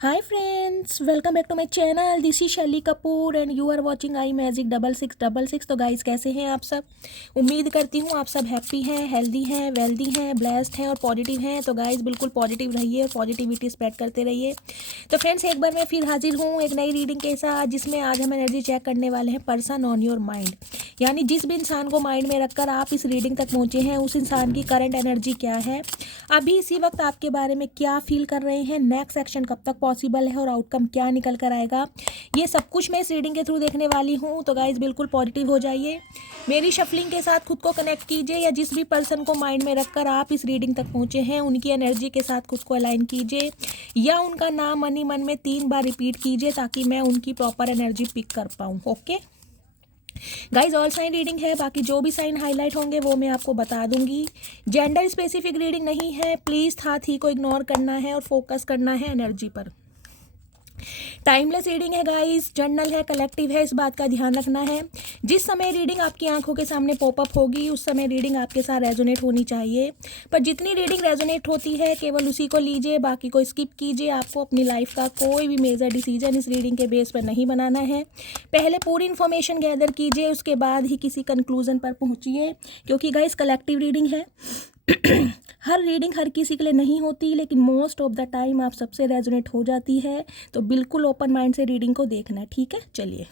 Hi friends, welcome back to my channel. This is Shaili Kapoor and you are watching I magic 6666। तो guys कैसे हैं आप सब। उम्मीद करती हूँ आप सब हैप्पी हैं, हेल्दी हैं, वेल्दी हैं, ब्लेस्ड हैं और पॉजिटिव हैं। तो गाइस बिल्कुल पॉजिटिव रहिए और पॉजिटिविटी स्प्रेड करते रहिए। तो फ्रेंड्स एक बार मैं फिर हाजिर हूँ एक नई रीडिंग के साथ, जिसमें आज हम एनर्जी चेक करने वाले हैं पर्सन ऑन योर माइंड। यानी जिस भी इंसान को माइंड में रखकर आप इस रीडिंग तक पहुँचे हैं, उस इंसान की करंट एनर्जी क्या है, अभी इसी वक्त आपके बारे में क्या फील कर रहे हैं, नेक्स्ट एक्शन कब तक पॉसिबल है और आउटकम क्या निकल कर आएगा, ये सब कुछ मैं इस रीडिंग के थ्रू देखने वाली हूँ। तो गाइज बिल्कुल पॉजिटिव हो जाइए, मेरी शफलिंग के साथ खुद को कनेक्ट कीजिए, या जिस भी पर्सन को माइंड में रखकर आप इस रीडिंग तक पहुँचे हैं उनकी एनर्जी के साथ खुद को अलाइन कीजिए, या उनका नाम मन ही मन में 3 बार रिपीट कीजिए ताकि मैं उनकी प्रॉपर एनर्जी पिक कर पाऊँ। Okay guys, all sign reading है, बाकी जो भी साइन हाईलाइट होंगे वो मैं आपको बता दूंगी। जेंडर स्पेसिफिक रीडिंग नहीं है, प्लीज़ साथ ही को इग्नोर करना है और फोकस करना है एनर्जी पर। टाइमलेस रीडिंग है गाइस, जर्नल है, कलेक्टिव है, इस बात का ध्यान रखना है। जिस समय रीडिंग आपकी आंखों के सामने पॉपअप होगी उस समय रीडिंग आपके साथ रेजोनेट होनी चाहिए, पर जितनी रीडिंग रेजोनेट होती है केवल उसी को लीजिए, बाकी को स्किप कीजिए। आपको अपनी लाइफ का कोई भी मेजर डिसीजन इस रीडिंग के बेस पर नहीं बनाना है। पहले पूरी इन्फॉर्मेशन गैदर कीजिए, उसके बाद ही किसी कंक्लूजन पर पहुँचिए, क्योंकि गाइस कलेक्टिव रीडिंग है। हर रीडिंग हर किसी के लिए नहीं होती, लेकिन मोस्ट ऑफ द टाइम आप सबसे रेजोनेट हो जाती है। तो बिल्कुल ओपन माइंड से रीडिंग को देखना है, ठीक है। चलिए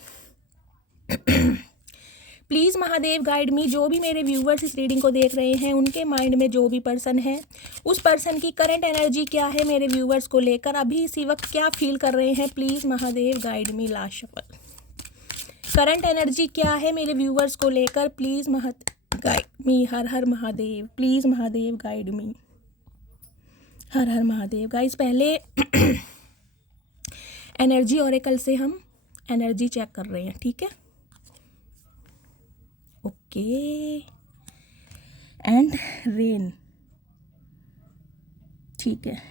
प्लीज़ महादेव गाइड मी, जो भी मेरे व्यूवर्स इस रीडिंग को देख रहे हैं उनके माइंड में जो भी पर्सन है, उस पर्सन की करंट एनर्जी क्या है मेरे व्यूवर्स को लेकर, अभी इसी वक्त क्या फील कर रहे हैं। Please Mahadev guide me, last shuffle. Current energy क्या है मेरे व्यूवर्स को लेकर, प्लीज़ गाइड मी। हर हर महादेव, प्लीज़ महादेव गाइड मी। हर हर महादेव। गाइस पहले एनर्जी ओरेकल से हम एनर्जी चेक कर रहे हैं, ठीक है। ओके एंड रेन, ठीक है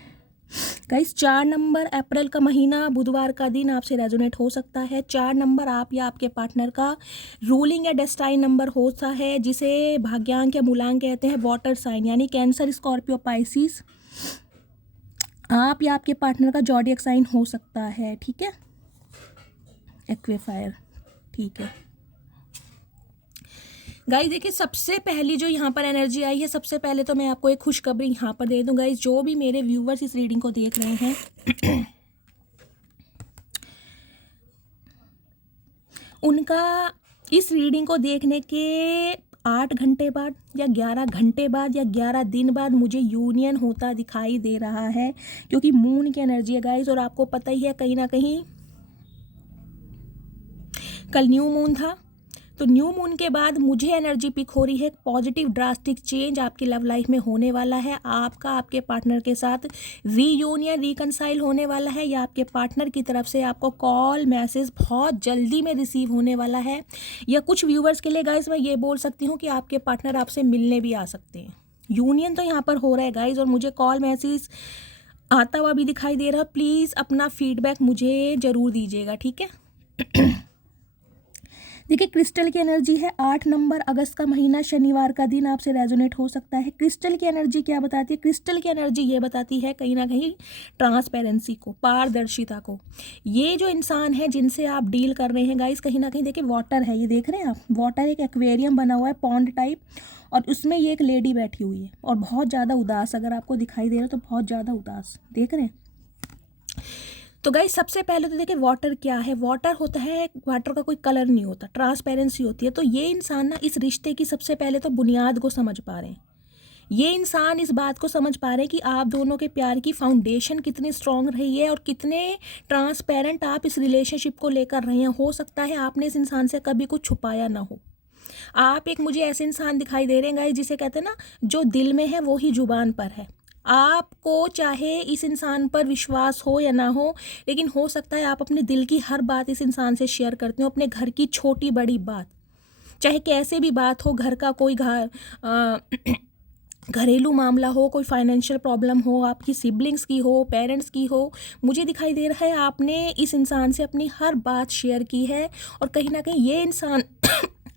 गाइस। 4 नंबर, अप्रैल का महीना, बुधवार का दिन आपसे रेजोनेट हो सकता है। 4 नंबर आप या आपके पार्टनर का रूलिंग या डेस्टाइन नंबर होता है, जिसे भाग्यांक या मूलांक कहते हैं। वाटर साइन यानी कैंसर, स्कॉर्पियो, पाइसिस आप या आपके पार्टनर का जॉडियक साइन हो सकता है, ठीक है। एक्वेफायर, ठीक है गाइस। देखिए सबसे पहली जो यहाँ पर एनर्जी आई है, सबसे पहले तो मैं आपको एक खुशखबरी यहाँ पर दे दूँ गाइस, जो भी मेरे व्यूवर्स इस रीडिंग को देख रहे हैं उनका इस रीडिंग को देखने के 8 घंटे बाद या 11 घंटे बाद या 11 दिन बाद मुझे यूनियन होता दिखाई दे रहा है, क्योंकि मून की एनर्जी है गाइस। और आपको पता ही है कहीं ना कहीं कल न्यू मून था, तो न्यू मून के बाद मुझे एनर्जी पिक हो रही है, पॉजिटिव ड्रास्टिक चेंज आपकी लव लाइफ में होने वाला है। आपका आपके पार्टनर के साथ रीयूनियन, रिकनसाइल होने वाला है, या आपके पार्टनर की तरफ से आपको कॉल मैसेज बहुत जल्दी में रिसीव होने वाला है। या कुछ व्यूवर्स के लिए गाइज मैं ये बोल सकती हूँ कि आपके पार्टनर आपसे मिलने भी आ सकते हैं। यूनियन तो यहाँ पर हो रहा है गाइज, और मुझे कॉल मैसेज आता हुआ भी दिखाई दे रहा है। प्लीज़ अपना फीडबैक मुझे ज़रूर दीजिएगा, ठीक है। देखिए क्रिस्टल की एनर्जी है, 8 नंबर, अगस्त का महीना, शनिवार का दिन आपसे रेजोनेट हो सकता है। क्रिस्टल की एनर्जी क्या बताती है? क्रिस्टल की एनर्जी ये बताती है कहीं ना कहीं ट्रांसपेरेंसी को, पारदर्शिता को। ये जो इंसान है जिनसे आप डील कर रहे हैं गाइस, कहीं ना कहीं देखिए वाटर है, ये देख रहे हैं आप, वाटर एक एक्वेरियम बना हुआ है, पॉन्ड टाइप, और उसमें ये एक लेडी बैठी हुई है और बहुत ज़्यादा उदास, अगर आपको दिखाई दे रहा है तो बहुत ज़्यादा उदास देख रहे हैं। तो गाइस सबसे पहले तो देखिए वाटर क्या है। वाटर होता है, वाटर का कोई कलर नहीं होता, ट्रांसपेरेंसी होती है। तो ये इंसान ना इस रिश्ते की सबसे पहले तो बुनियाद को समझ पा रहे हैं। ये इंसान इस बात को समझ पा रहे हैं कि आप दोनों के प्यार की फाउंडेशन कितनी स्ट्रांग रही है और कितने ट्रांसपेरेंट आप इस रिलेशनशिप को लेकर रहे हैं। हो सकता है आपने इस इंसान से कभी कुछ छुपाया ना हो। आप एक मुझे ऐसे इंसान दिखाई दे रहे हैं गाइस, जिसे कहते हैं ना, जो दिल में है वो ही जुबान पर है। आपको चाहे इस इंसान पर विश्वास हो या ना हो, लेकिन हो सकता है आप अपने दिल की हर बात इस इंसान से शेयर करते हो, अपने घर की छोटी बड़ी बात, चाहे कैसे भी बात हो, घर का कोई घरेलू मामला हो, कोई फाइनेंशियल प्रॉब्लम हो, आपकी सिबलिंग्स की हो, पेरेंट्स की हो। मुझे दिखाई दे रहा है आपने इस इंसान से अपनी हर बात शेयर की है, और कहीं ना कहीं ये इंसान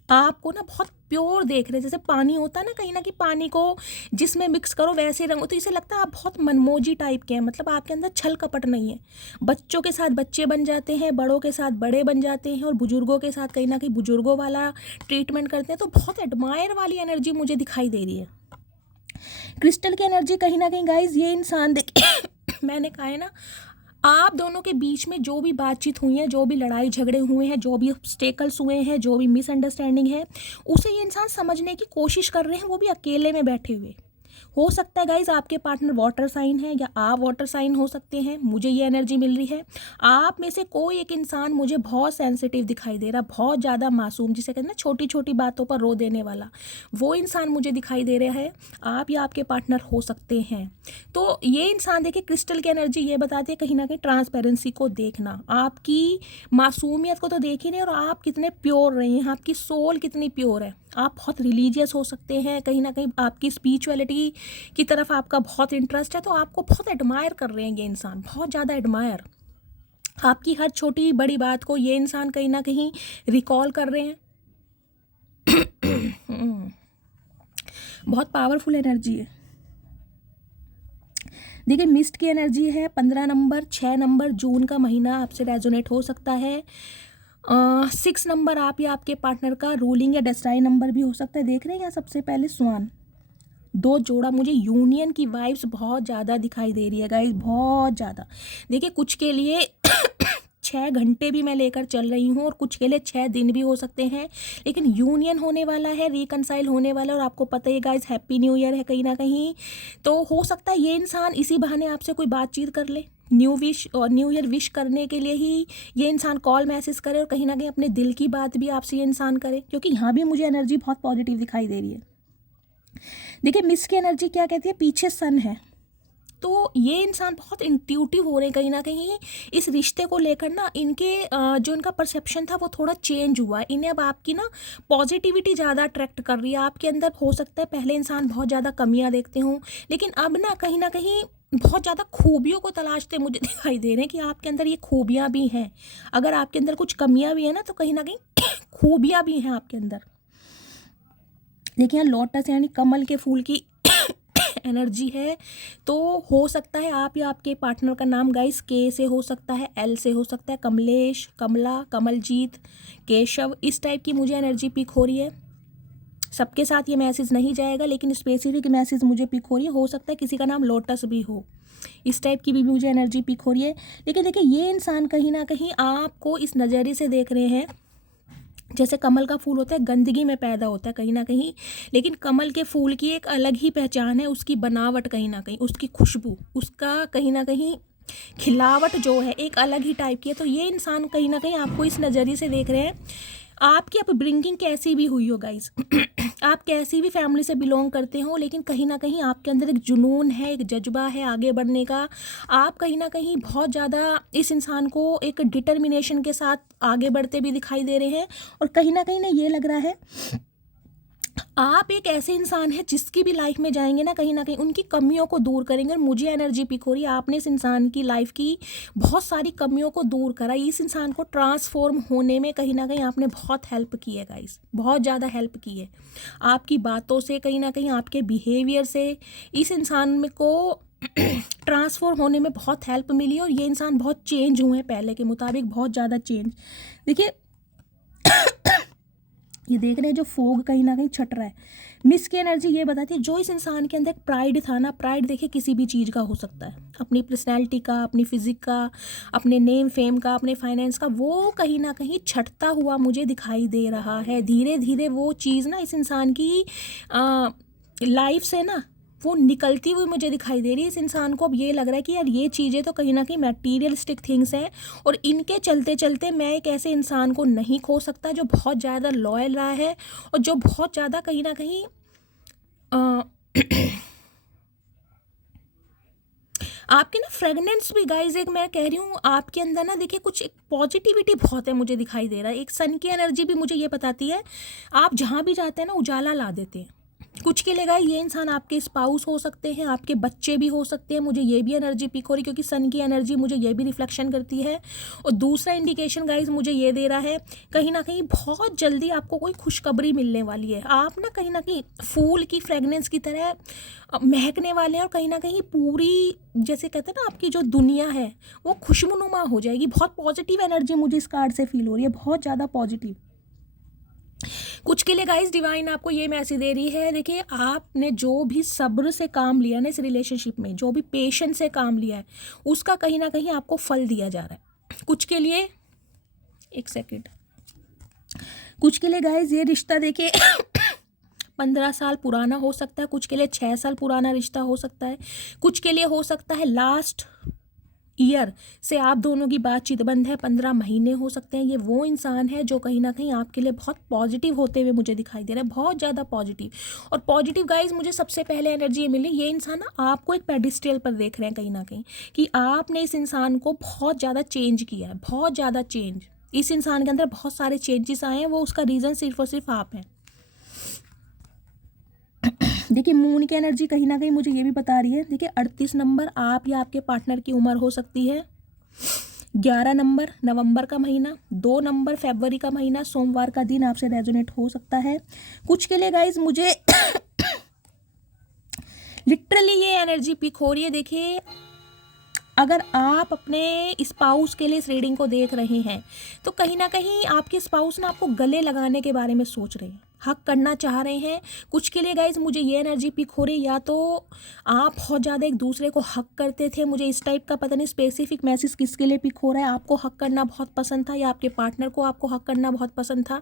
आपको ना बहुत प्योर देख रहे हैं, जैसे पानी होता है ना कहीं ना कहीं पानी को जिसमें मिक्स करो वैसे रंग हो, तो इसे लगता है आप बहुत मनमोजी टाइप के हैं, मतलब आपके अंदर छल कपट नहीं है। बच्चों के साथ बच्चे बन जाते हैं, बड़ों के साथ बड़े बन जाते हैं और बुजुर्गों के साथ कहीं ना कहीं बुजुर्गों वाला ट्रीटमेंट करते हैं। तो बहुत एडमायर वाली एनर्जी मुझे दिखाई दे रही है। क्रिस्टल की एनर्जी कहीं ना कहीं गाइज ये इंसान देखिए मैंने कहा है ना, आप दोनों के बीच में जो भी बातचीत हुई है, जो भी लड़ाई झगड़े हुए हैं, जो भी ऑब्स्टेकल्स हुए हैं, जो भी मिसअंडरस्टैंडिंग है, उसे ये इंसान समझने की कोशिश कर रहे हैं, वो भी अकेले में बैठे हुए। हो सकता है गाइज आपके पार्टनर वाटर साइन है या आप वाटर साइन हो सकते हैं, मुझे ये एनर्जी मिल रही है। आप में से कोई एक इंसान मुझे बहुत सेंसिटिव दिखाई दे रहा, बहुत ज़्यादा मासूम, जिसे कहते हैं ना छोटी छोटी बातों पर रो देने वाला, वो इंसान मुझे दिखाई दे रहा है। आप या आपके पार्टनर हो सकते हैं। तो ये इंसान देखिए, क्रिस्टल की एनर्जी ये बताती है कहीं ना कहीं ट्रांसपेरेंसी को देखना, आपकी मासूमियत को तो देख ही नहीं, और आप कितने प्योर रहे हैं, आपकी सोल कितनी प्योर है। आप बहुत रिलीजियस हो सकते हैं, कहीं ना कहीं आपकी स्पिरिचुअलिटी की तरफ आपका बहुत इंटरेस्ट है, तो आपको बहुत एडमायर कर रहे हैं ये इंसान, बहुत ज़्यादा एडमायर। आपकी हर छोटी बड़ी बात को ये इंसान कहीं ना कहीं रिकॉल कर रहे हैं। बहुत पावरफुल एनर्जी है। देखिए मिस्ट की एनर्जी है 15 नंबर, 6 नंबर, जून का महीना आपसे रेजोनेट हो सकता है। 6 नंबर आप या आपके पार्टनर का रूलिंग या डेस्टाइन नंबर भी हो सकता है। देख रहे हैं यहाँ सबसे पहले स्वान, 2 जोड़ा, मुझे यूनियन की वाइब्स बहुत ज़्यादा दिखाई दे रही है गाइस, बहुत ज़्यादा। देखिए कुछ के लिए 6 घंटे भी मैं लेकर चल रही हूँ और कुछ के लिए 6 दिन भी हो सकते हैं, लेकिन यूनियन होने वाला है, रिकनसाइल होने वाला है। और आपको पता है गाइस हैप्पी न्यू ईयर है कहीं ना कहीं, तो हो सकता है ये इंसान इसी बहाने आपसे कोई बातचीत कर ले, न्यू विश और न्यू ईयर विश करने के लिए ही ये इंसान कॉल मैसेज करे और कहीं ना कहीं अपने दिल की बात भी आपसे ये इंसान करे, क्योंकि यहाँ भी मुझे एनर्जी बहुत पॉजिटिव दिखाई दे रही है। देखिए मिस की एनर्जी क्या कहती है, पीछे सन है, तो ये इंसान बहुत इंट्यूटिव हो रहे हैं कहीं ना कहीं इस रिश्ते को लेकर ना। इनके जो इनका परसेप्शन था वो थोड़ा चेंज हुआ है, इन्हें अब आपकी ना पॉजिटिविटी ज़्यादा अट्रैक्ट कर रही है। आपके अंदर हो सकता है पहले इंसान बहुत ज़्यादा कमियां देखते हों, लेकिन अब ना कहीं बहुत ज़्यादा खूबियों को तलाशते मुझे दिखाई दे रहे हैं कि आपके अंदर ये खूबियाँ भी हैं। अगर आपके अंदर कुछ कमियाँ भी हैं ना, तो कहीं ना कहीं खूबियाँ भी हैं आपके अंदर। देखिए यहाँ लोटस यानी कमल के फूल की एनर्जी है, तो हो सकता है आप या आपके पार्टनर का नाम गाइस के से हो सकता है, एल से हो सकता है, कमलेश, कमला, कमलजीत, केशव, इस टाइप की मुझे एनर्जी पिक हो रही है। सबके साथ ये मैसेज नहीं जाएगा, लेकिन स्पेसिफिक मैसेज मुझे पिक हो रही है। हो सकता है किसी का नाम लोटस भी हो, इस टाइप की भी मुझे एनर्जी पिक हो रही है। लेकिन देखिए ये इंसान कहीं ना कहीं आपको इस नज़रिए से देख रहे हैं, जैसे कमल का फूल होता है गंदगी में पैदा होता है कहीं ना कहीं, लेकिन कमल के फूल की एक अलग ही पहचान है, उसकी बनावट कहीं ना कहीं, उसकी खुशबू, उसका कहीं ना कहीं खिलावट जो है एक अलग ही टाइप की है। तो ये इंसान कहीं ना कहीं आपको इस नज़रिए से देख रहे हैं। आपकी अपब्रिंगिंग कैसी भी हुई हो गाइस आप कैसी भी फैमिली से बिलोंग करते हो, लेकिन कहीं ना कहीं आपके अंदर एक जुनून है, एक जज्बा है आगे बढ़ने का। आप कहीं ना कहीं बहुत ज़्यादा इस इंसान को एक डिटर्मिनेशन के साथ आगे बढ़ते भी दिखाई दे रहे हैं। और कहीं ना ये लग रहा है आप एक ऐसे इंसान हैं जिसकी भी लाइफ में जाएंगे ना कहीं उनकी कमियों को दूर करेंगे। और मुझे एनर्जी पिक हो रही है, आपने इस इंसान की लाइफ की बहुत सारी कमियों को दूर करा, इस इंसान को ट्रांसफॉर्म होने में कहीं ना कहीं आपने बहुत हेल्प की है गाइस, बहुत ज़्यादा हेल्प की है। आपकी बातों से कहीं ना कहीं आपके बिहेवियर से इस इंसान में को ट्रांसफॉर्म होने में बहुत हेल्प मिली, और ये इंसान बहुत चेंज हुए हैं पहले के मुताबिक, बहुत ज़्यादा चेंज। देखिए ये देख रहे हैं जो फोग कहीं ना कहीं छट रहा है, मिस की एनर्जी ये बताती है जो इस इंसान के अंदर एक प्राइड था ना, प्राइड देखिए किसी भी चीज़ का हो सकता है, अपनी पर्सनैलिटी का, अपनी फिजिक का, अपने नेम फेम का, अपने फाइनेंस का, वो कहीं ना कहीं छटता हुआ मुझे दिखाई दे रहा है। धीरे धीरे वो चीज़ ना इस इंसान की लाइफ से ना वो निकलती हुई मुझे दिखाई दे रही है। इस इंसान को अब ये लग रहा है कि यार ये चीज़ें तो कहीं ना कहीं मटीरियलिस्टिक थिंग्स हैं, और इनके चलते चलते मैं एक ऐसे इंसान को नहीं खो सकता जो बहुत ज़्यादा लॉयल रहा है, और जो बहुत ज़्यादा कहीं ना कहीं आपकी ना फ्रेगनेंस भी गाइज, एक मैं कह रही हूँ आपके अंदर ना देखिए कुछ एक पॉजिटिविटी बहुत है मुझे दिखाई दे रहा है। एक सन की एनर्जी भी मुझे ये बताती है आप जहाँ भी जाते हैं ना उजाला ला देते हैं, कुछ के लिए गाइस ये इंसान आपके स्पाउस हो सकते हैं, आपके बच्चे भी हो सकते हैं। मुझे ये भी एनर्जी पिक हो रही, क्योंकि सन की एनर्जी मुझे ये भी रिफ्लेक्शन करती है। और दूसरा इंडिकेशन गाइस मुझे ये दे रहा है, कहीं ना कहीं बहुत जल्दी आपको कोई खुशखबरी मिलने वाली है। आप ना कहीं फूल की फ्रेगनेंस की तरह महकने वाले हैं, और कहीं ना कहीं पूरी, जैसे कहते हैं ना, आपकी जो दुनिया है वो खुशनुमा हो जाएगी। बहुत पॉजिटिव एनर्जी मुझे इस कार्ड से फील हो रही है, बहुत ज़्यादा पॉजिटिव। कुछ के लिए गाइस डिवाइन आपको ये मैसेज दे रही है, देखिए आपने जो भी सब्र से काम लिया ना इस रिलेशनशिप में, जो भी पेशेंस से काम लिया है, उसका कहीं ना कहीं आपको फल दिया जा रहा है। कुछ के लिए, एक सेकंड, कुछ के लिए गाइस ये रिश्ता देखिए 15 साल पुराना हो सकता है, कुछ के लिए 6 साल पुराना रिश्ता हो सकता है, कुछ के लिए हो सकता है लास्ट ईयर से आप दोनों की बातचीत बंद है, 15 महीने हो सकते हैं। ये वो इंसान है जो कहीं ना कहीं आपके लिए बहुत पॉजिटिव होते हुए मुझे दिखाई दे रहा है, बहुत ज़्यादा पॉजिटिव। और पॉजिटिव गाइज मुझे सबसे पहले एनर्जी ये मिली, ये इंसान ना आपको एक पेडिस्टल पर देख रहे हैं कहीं ना कहीं, कि आपने इस इंसान को बहुत ज़्यादा चेंज किया है, बहुत ज़्यादा चेंज। इस इंसान के अंदर बहुत सारे चेंजेस आए हैं, वो उसका रीज़न सिर्फ और सिर्फ आप हैं। देखिए मून की एनर्जी कहीं ना कहीं मुझे ये भी बता रही है, देखिए 38 नंबर आप या आपके पार्टनर की उम्र हो सकती है, 11 नंबर नवंबर का महीना, 2 नंबर फरवरी का महीना सोमवार का दिन आपसे रेजोनेट हो सकता है। कुछ के लिए गाइज मुझे लिटरली ये एनर्जी पिक हो रही है। देखिए अगर आप अपने स्पाउस के लिए इस रीडिंग को देख रहे हैं तो कहीं ना कहीं आपके स्पाउस ना आपको गले लगाने के बारे में सोच रहे हैं, हक करना चाह रहे हैं। कुछ के लिए गाइज मुझे ये एनर्जी पिक हो रही है, या तो आप बहुत ज़्यादा एक दूसरे को हक करते थे, मुझे इस टाइप का पता नहीं स्पेसिफिक मैसेज किसके लिए पिक हो रहा है। आपको हक करना बहुत पसंद था, या आपके पार्टनर को आपको हक करना बहुत पसंद था।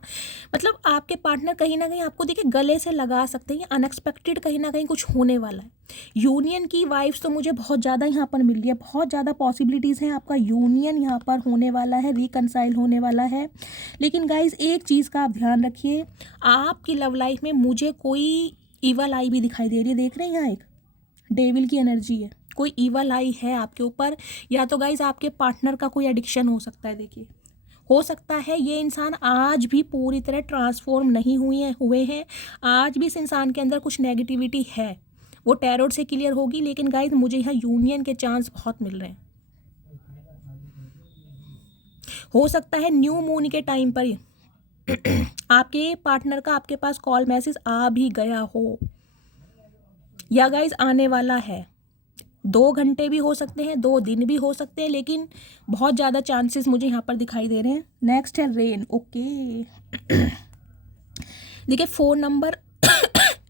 मतलब आपके पार्टनर कहीं ना कहीं आपको देखिए गले से लगा सकते हैं, अनएक्सपेक्टेड कहीं ना कहीं कुछ होने वाला है। यूनियन की वाइब्स तो मुझे बहुत ज़्यादा यहाँ पर मिल रही है, बहुत ज़्यादा पॉसिबिलिटीज़ हैं, आपका यूनियन यहाँ पर होने वाला है, रिकनसाइल होने वाला है। लेकिन गाइज एक चीज़ का आप ध्यान रखिए, आपकी लव लाइफ में मुझे कोई ईवल आई भी दिखाई दे रही है। देख रहे हैं यहाँ एक डेविल की एनर्जी है, कोई ईवल आई है आपके ऊपर, या तो गाइज आपके पार्टनर का कोई एडिक्शन हो सकता है। देखिए हो सकता है ये इंसान आज भी पूरी तरह ट्रांसफॉर्म नहीं हुए हैं, आज भी इस इंसान के अंदर कुछ नेगेटिविटी है, वो टैरोट से क्लियर होगी। लेकिन गाइज मुझे यहाँ यूनियन के चांस बहुत मिल रहे हैं। हो सकता है न्यू मून के टाइम पर आपके पार्टनर का आपके पास कॉल मैसेज आ भी गया हो, या गाइज आने वाला है। 2 घंटे भी हो सकते हैं, 2 दिन भी हो सकते हैं, लेकिन बहुत ज़्यादा चांसेस मुझे यहाँ पर दिखाई दे रहे हैं। नेक्स्ट है रेन। ओके देखिए 4 नंबर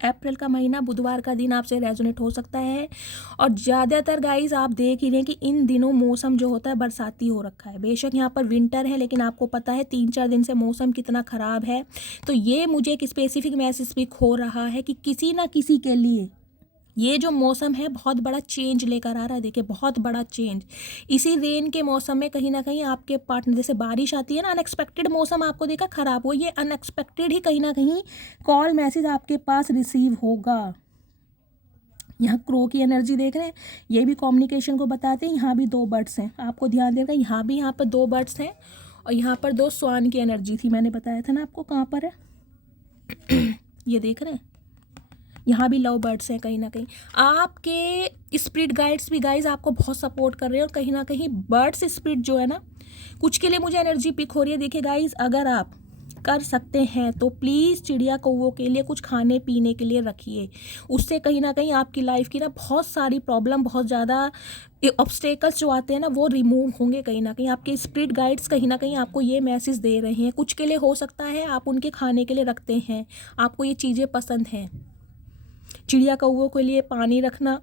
अप्रैल का महीना बुधवार का दिन आपसे रेजोनेट हो सकता है। और ज़्यादातर गाइस आप देख ही रहे हैं कि इन दिनों मौसम जो होता है बरसाती हो रखा है। बेशक यहाँ पर विंटर है, लेकिन आपको पता है 3-4 दिन से मौसम कितना ख़राब है। तो ये मुझे एक स्पेसिफिक मैसेज भी खो रहा है कि किसी ना किसी के लिए ये जो मौसम है बहुत बड़ा चेंज लेकर आ रहा है। देखिए बहुत बड़ा चेंज इसी रेन के मौसम में कहीं ना कहीं आपके पार्टनर, जैसे बारिश आती है ना, अनएक्सपेक्टेड मौसम आपको देखा ख़राब हो, ये अनएक्सपेक्टेड ही कहीं ना कहीं कॉल मैसेज आपके पास रिसीव होगा। यहाँ क्रो की एनर्जी देख रहे हैं, ये भी कम्युनिकेशन को बताते हैं। यहाँ भी 2 बर्ड्स हैं, आपको ध्यान देगा, यहाँ भी यहाँ पर 2 बर्ड्स हैं, और यहाँ पर 2 स्वान की एनर्जी थी, मैंने बताया था ना आपको कहाँ पर है ये देख रहे हैं, यहाँ भी लव बर्ड्स हैं। कहीं ना कहीं आपके स्पिरिट गाइड्स भी गाइज आपको बहुत सपोर्ट कर रहे हैं, और कहीं ना कहीं बर्ड्स स्पिरिट जो है ना, कुछ के लिए मुझे एनर्जी पिक हो रही है। देखिए गाइज अगर आप कर सकते हैं तो प्लीज़ चिड़िया कौवों के लिए कुछ खाने पीने के लिए रखिए, उससे कहीं ना कहीं आपकी लाइफ की ना बहुत सारी प्रॉब्लम, बहुत ज़्यादा ऑब्स्टेकल्स जो आते हैं ना वो रिमूव होंगे। कहीं ना कहीं आपके स्पिरिट गाइड्स कहीं ना कहीं आपको ये मैसेज दे रहे हैं। कुछ के लिए हो सकता है आप उनके खाने के लिए रखते हैं, आपको ये चीज़ें पसंद हैं। चिड़िया कौवों के लिए पानी रखना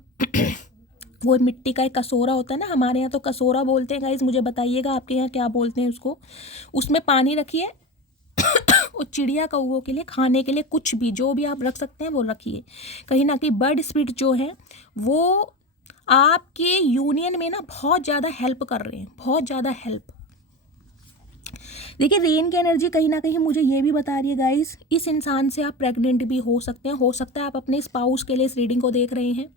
वो मिट्टी का एक कसोरा होता है ना, हमारे यहाँ तो कसोरा बोलते हैं गाइज, मुझे बताइएगा आपके यहाँ क्या बोलते हैं उसको। उसमें पानी रखिए और चिड़िया कौवों के लिए खाने के लिए कुछ भी जो भी आप रख सकते हैं वो रखिए। कहीं ना कहीं बर्ड स्पिरिट जो है वो आपके यूनियन में ना बहुत ज़्यादा हेल्प कर रहे हैं, बहुत ज़्यादा हेल्प। देखिए रेन की एनर्जी कहीं ना कहीं मुझे ये भी बता रही है गाइस, इस इंसान से आप प्रेग्नेंट भी हो सकते हैं। हो सकता है आप अपने स्पाउस के लिए इस रीडिंग को देख रहे हैं,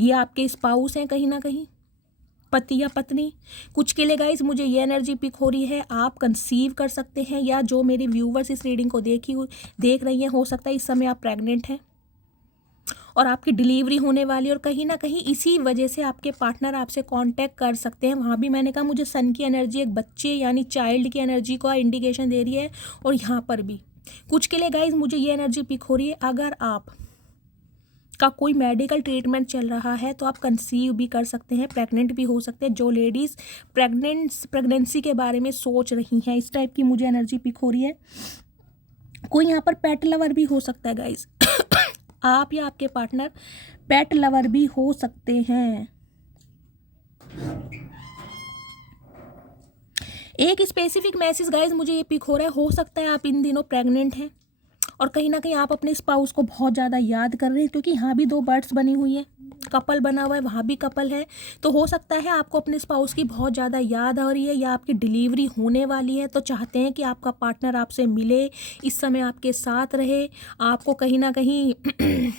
ये आपके स्पाउस हैं कहीं ना कहीं, पति या पत्नी। कुछ के लिए गाइस मुझे ये एनर्जी पिक हो रही है, आप कंसीव कर सकते हैं, या जो मेरे व्यूवर्स इस रीडिंग को देख रही हैं हो सकता है इस समय आप प्रेग्नेंट हैं। और आपकी डिलीवरी होने वाली है, और कहीं ना कहीं इसी वजह से आपके पार्टनर आपसे कांटेक्ट कर सकते हैं। वहाँ भी मैंने कहा मुझे सन की एनर्जी एक बच्चे यानी चाइल्ड की एनर्जी को इंडिकेशन दे रही है, और यहाँ पर भी कुछ के लिए गाइज मुझे ये एनर्जी पिक हो रही है, अगर आप का कोई मेडिकल ट्रीटमेंट चल रहा है तो आप कंसीव भी कर सकते हैं, प्रेग्नेंट भी हो सकते हैं। जो लेडीज़ प्रेगनेंसी के बारे में सोच रही हैं, इस टाइप की मुझे एनर्जी पिक हो रही है। कोई यहाँ पर पेट लवर भी हो सकता है गाइज आप या आपके पार्टनर पेट लवर भी हो सकते हैं। एक स्पेसिफिक मैसेज गाइज मुझे ये पिक हो रहा है, हो सकता है आप इन दिनों प्रेग्नेंट हैं और कहीं ना कहीं आप अपने स्पाउस को बहुत ज़्यादा याद कर रहे हैं, क्योंकि यहाँ भी 2 बर्ड्स बनी हुई है, कपल बना हुआ है, वहाँ भी कपल है। तो हो सकता है आपको अपने स्पाउस की बहुत ज़्यादा याद आ रही है, या आपकी डिलीवरी होने वाली है, तो चाहते हैं कि आपका पार्टनर आपसे मिले, इस समय आपके साथ रहे, आपको कहीं ना कहीं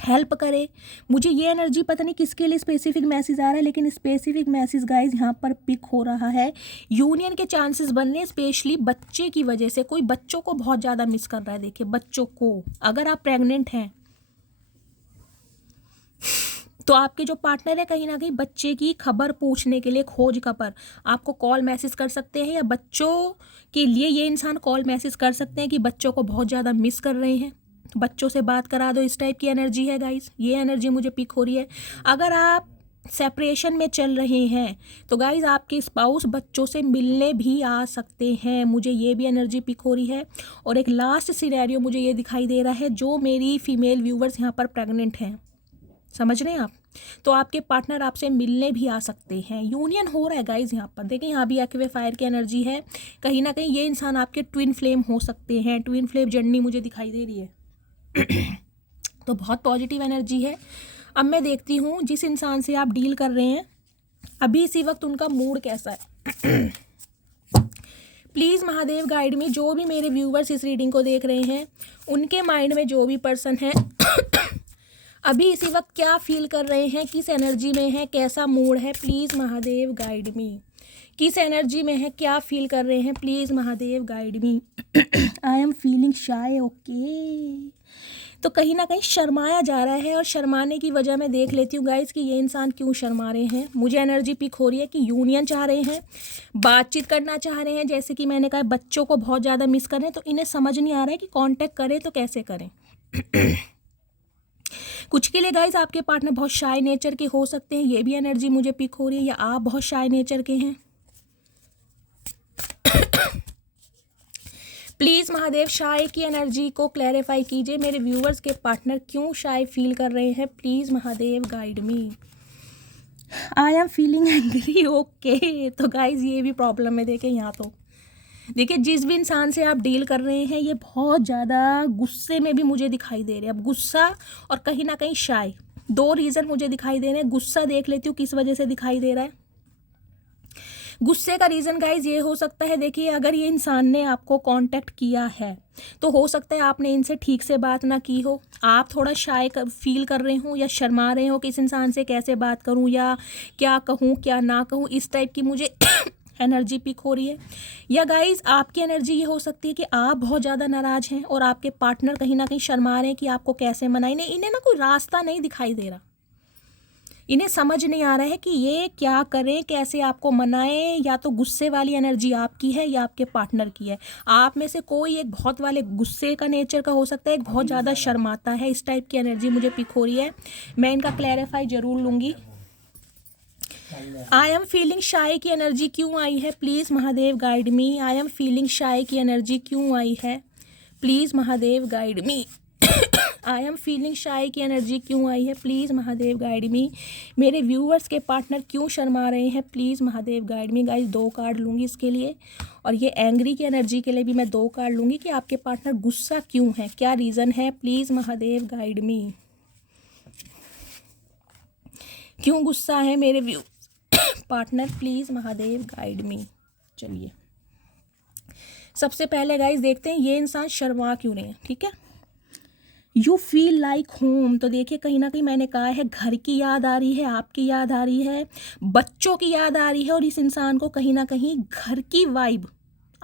हेल्प करे। मुझे ये एनर्जी पता नहीं किसके लिए स्पेसिफिक मैसेज आ रहा है, लेकिन स्पेसिफिक मैसेज गाइज यहाँ पर पिक हो रहा है। यूनियन के चांसेस बन रहे हैं, स्पेशली बच्चे की वजह से। कोई बच्चों को बहुत ज़्यादा मिस कर रहा है। देखिए बच्चों को, अगर आप प्रेग्नेंट हैं तो आपके जो पार्टनर है कहीं ना कहीं बच्चे की खबर पूछने के लिए, खोज खबर, आपको कॉल मैसेज कर सकते हैं, या बच्चों के लिए ये इंसान कॉल मैसेज कर सकते हैं कि बच्चों को बहुत ज़्यादा मिस कर रहे हैं, बच्चों से बात करा दो। इस टाइप की एनर्जी है गाइस, ये एनर्जी मुझे पिक हो रही है। अगर आप सेपरेशन में चल रहे हैं तो गाइस आपके स्पाउस बच्चों से मिलने भी आ सकते हैं, मुझे ये भी एनर्जी पिक हो रही है। और एक लास्ट सिनेरियो मुझे ये दिखाई दे रहा है, जो मेरी फीमेल व्यूवर्स यहाँ पर प्रेग्नेंट हैं, समझ रहे हैं आप, तो आपके पार्टनर आपसे मिलने भी आ सकते हैं। यूनियन हो रहा है गाइज यहाँ पर। देखिए यहाँ भी एक्वे फायर की एनर्जी है, कहीं ना कहीं ये इंसान आपके ट्विन फ्लेम हो सकते हैं, ट्विन फ्लेम जर्नी मुझे दिखाई दे रही है तो बहुत पॉजिटिव एनर्जी है। अब मैं देखती हूँ जिस इंसान से आप डील कर रहे हैं अभी इसी वक्त उनका मूड कैसा है प्लीज़ महादेव गाइड में, जो भी मेरे व्यूवर्स इस रीडिंग को देख रहे हैं उनके माइंड में जो भी पर्सन है अभी इसी वक्त क्या फील कर रहे हैं, किस एनर्जी में है, कैसा मूड है, प्लीज़ महादेव गाइड मी। किस एनर्जी में है, क्या फील कर रहे हैं, please Mahadev guide me. I am feeling shy, okay. तो कहीं ना कहीं शर्माया जा रहा है, और शर्माने की वजह मैं देख लेती हूँ गाइस कि ये इंसान क्यों शर्मा रहे हैं। मुझे एनर्जी पिक हो रही है कि यूनियन चाह रहे हैं, बातचीत करना चाह रहे हैं, जैसे कि मैंने कहा बच्चों को बहुत ज़्यादा मिस कर रहे हैं, तो इन्हें समझ नहीं आ रहा है कि कांटेक्ट करें तो कैसे करें कुछ के लिए गाइस आपके पार्टनर बहुत शाय नेचर के हो सकते हैं, ये भी एनर्जी मुझे पिक हो रही है, या आप बहुत शाय नेचर के हैं। प्लीज़ महादेव शाय की एनर्जी को क्लैरिफाई कीजिए, मेरे व्यूवर्स के पार्टनर क्यों शाय फील कर रहे हैं, please Mahadev guide me. I am feeling angry, okay. तो गाइज ये भी प्रॉब्लम है। देखिए यहाँ तो देखिए जिस भी इंसान से आप डील कर रहे हैं ये बहुत ज़्यादा गुस्से में भी मुझे दिखाई दे रहे हैं। अब गुस्सा और कहीं ना कहीं शाय, 2 रीज़न मुझे दिखाई दे रहे हैं। गुस्सा देख लेती हूँ किस वजह से दिखाई दे रहा है। गुस्से का रीज़न गाइज ये हो सकता है, देखिए अगर ये इंसान ने आपको कांटेक्ट किया है तो हो सकता है आपने इनसे ठीक से बात ना की हो, आप थोड़ा शाय फील कर रहे हो या शर्मा रहे हो कि इस इंसान से कैसे बात करूं, या क्या कहूं क्या ना कहूं, इस टाइप की मुझे एनर्जी पिक हो रही है। या गाइज आपकी एनर्जी ये हो सकती है कि आप बहुत ज़्यादा नाराज़ हैं और आपके पार्टनर कहीं ना कहीं शर्मा रहे हैं कि आपको कैसे मनाएं। इन्हें ना कोई रास्ता नहीं दिखाई दे रहा, इन्हें समझ नहीं आ रहा है कि ये क्या करें, कैसे आपको मनाएं। या तो गुस्से वाली एनर्जी आपकी है या आपके पार्टनर की है। आप में से कोई एक बहुत वाले गुस्से का नेचर का हो सकता है, एक बहुत ज़्यादा शर्माता है। इस टाइप की एनर्जी मुझे पिक हो रही है, मैं इनका क्लैरिफाई ज़रूर लूँगी। आई एम फीलिंग शाय की एनर्जी क्यों आई है, please Mahadev guide me. I am feeling shy की एनर्जी क्यों आई है, please Mahadev guide me. I am feeling shy की एनर्जी क्यों आई है, प्लीज़ महादेव गाइड मी। मेरे व्यूअर्स के पार्टनर क्यों शर्मा रहे हैं, please Mahadev guide me. Guys 2 card लूँगी इसके लिए, और ये एंग्री की एनर्जी के लिए भी मैं 2 कार्ड लूँगी कि आपके पार्टनर गुस्सा क्यों है, क्या रीज़न है, प्लीज़ महादेव गाइड मी। क्यों गुस्सा है मेरे view partner, please Mahadev guide मी। चलिए सबसे पहले गाइस देखते हैं ये इंसान शर्मा क्यों रहे हैं। ठीक है, यू फील लाइक होम। तो देखिए कहीं ना कहीं मैंने कहा है घर की याद आ रही है, आपकी याद आ रही है, बच्चों की याद आ रही है, और इस इंसान को कहीं ना कहीं घर की वाइब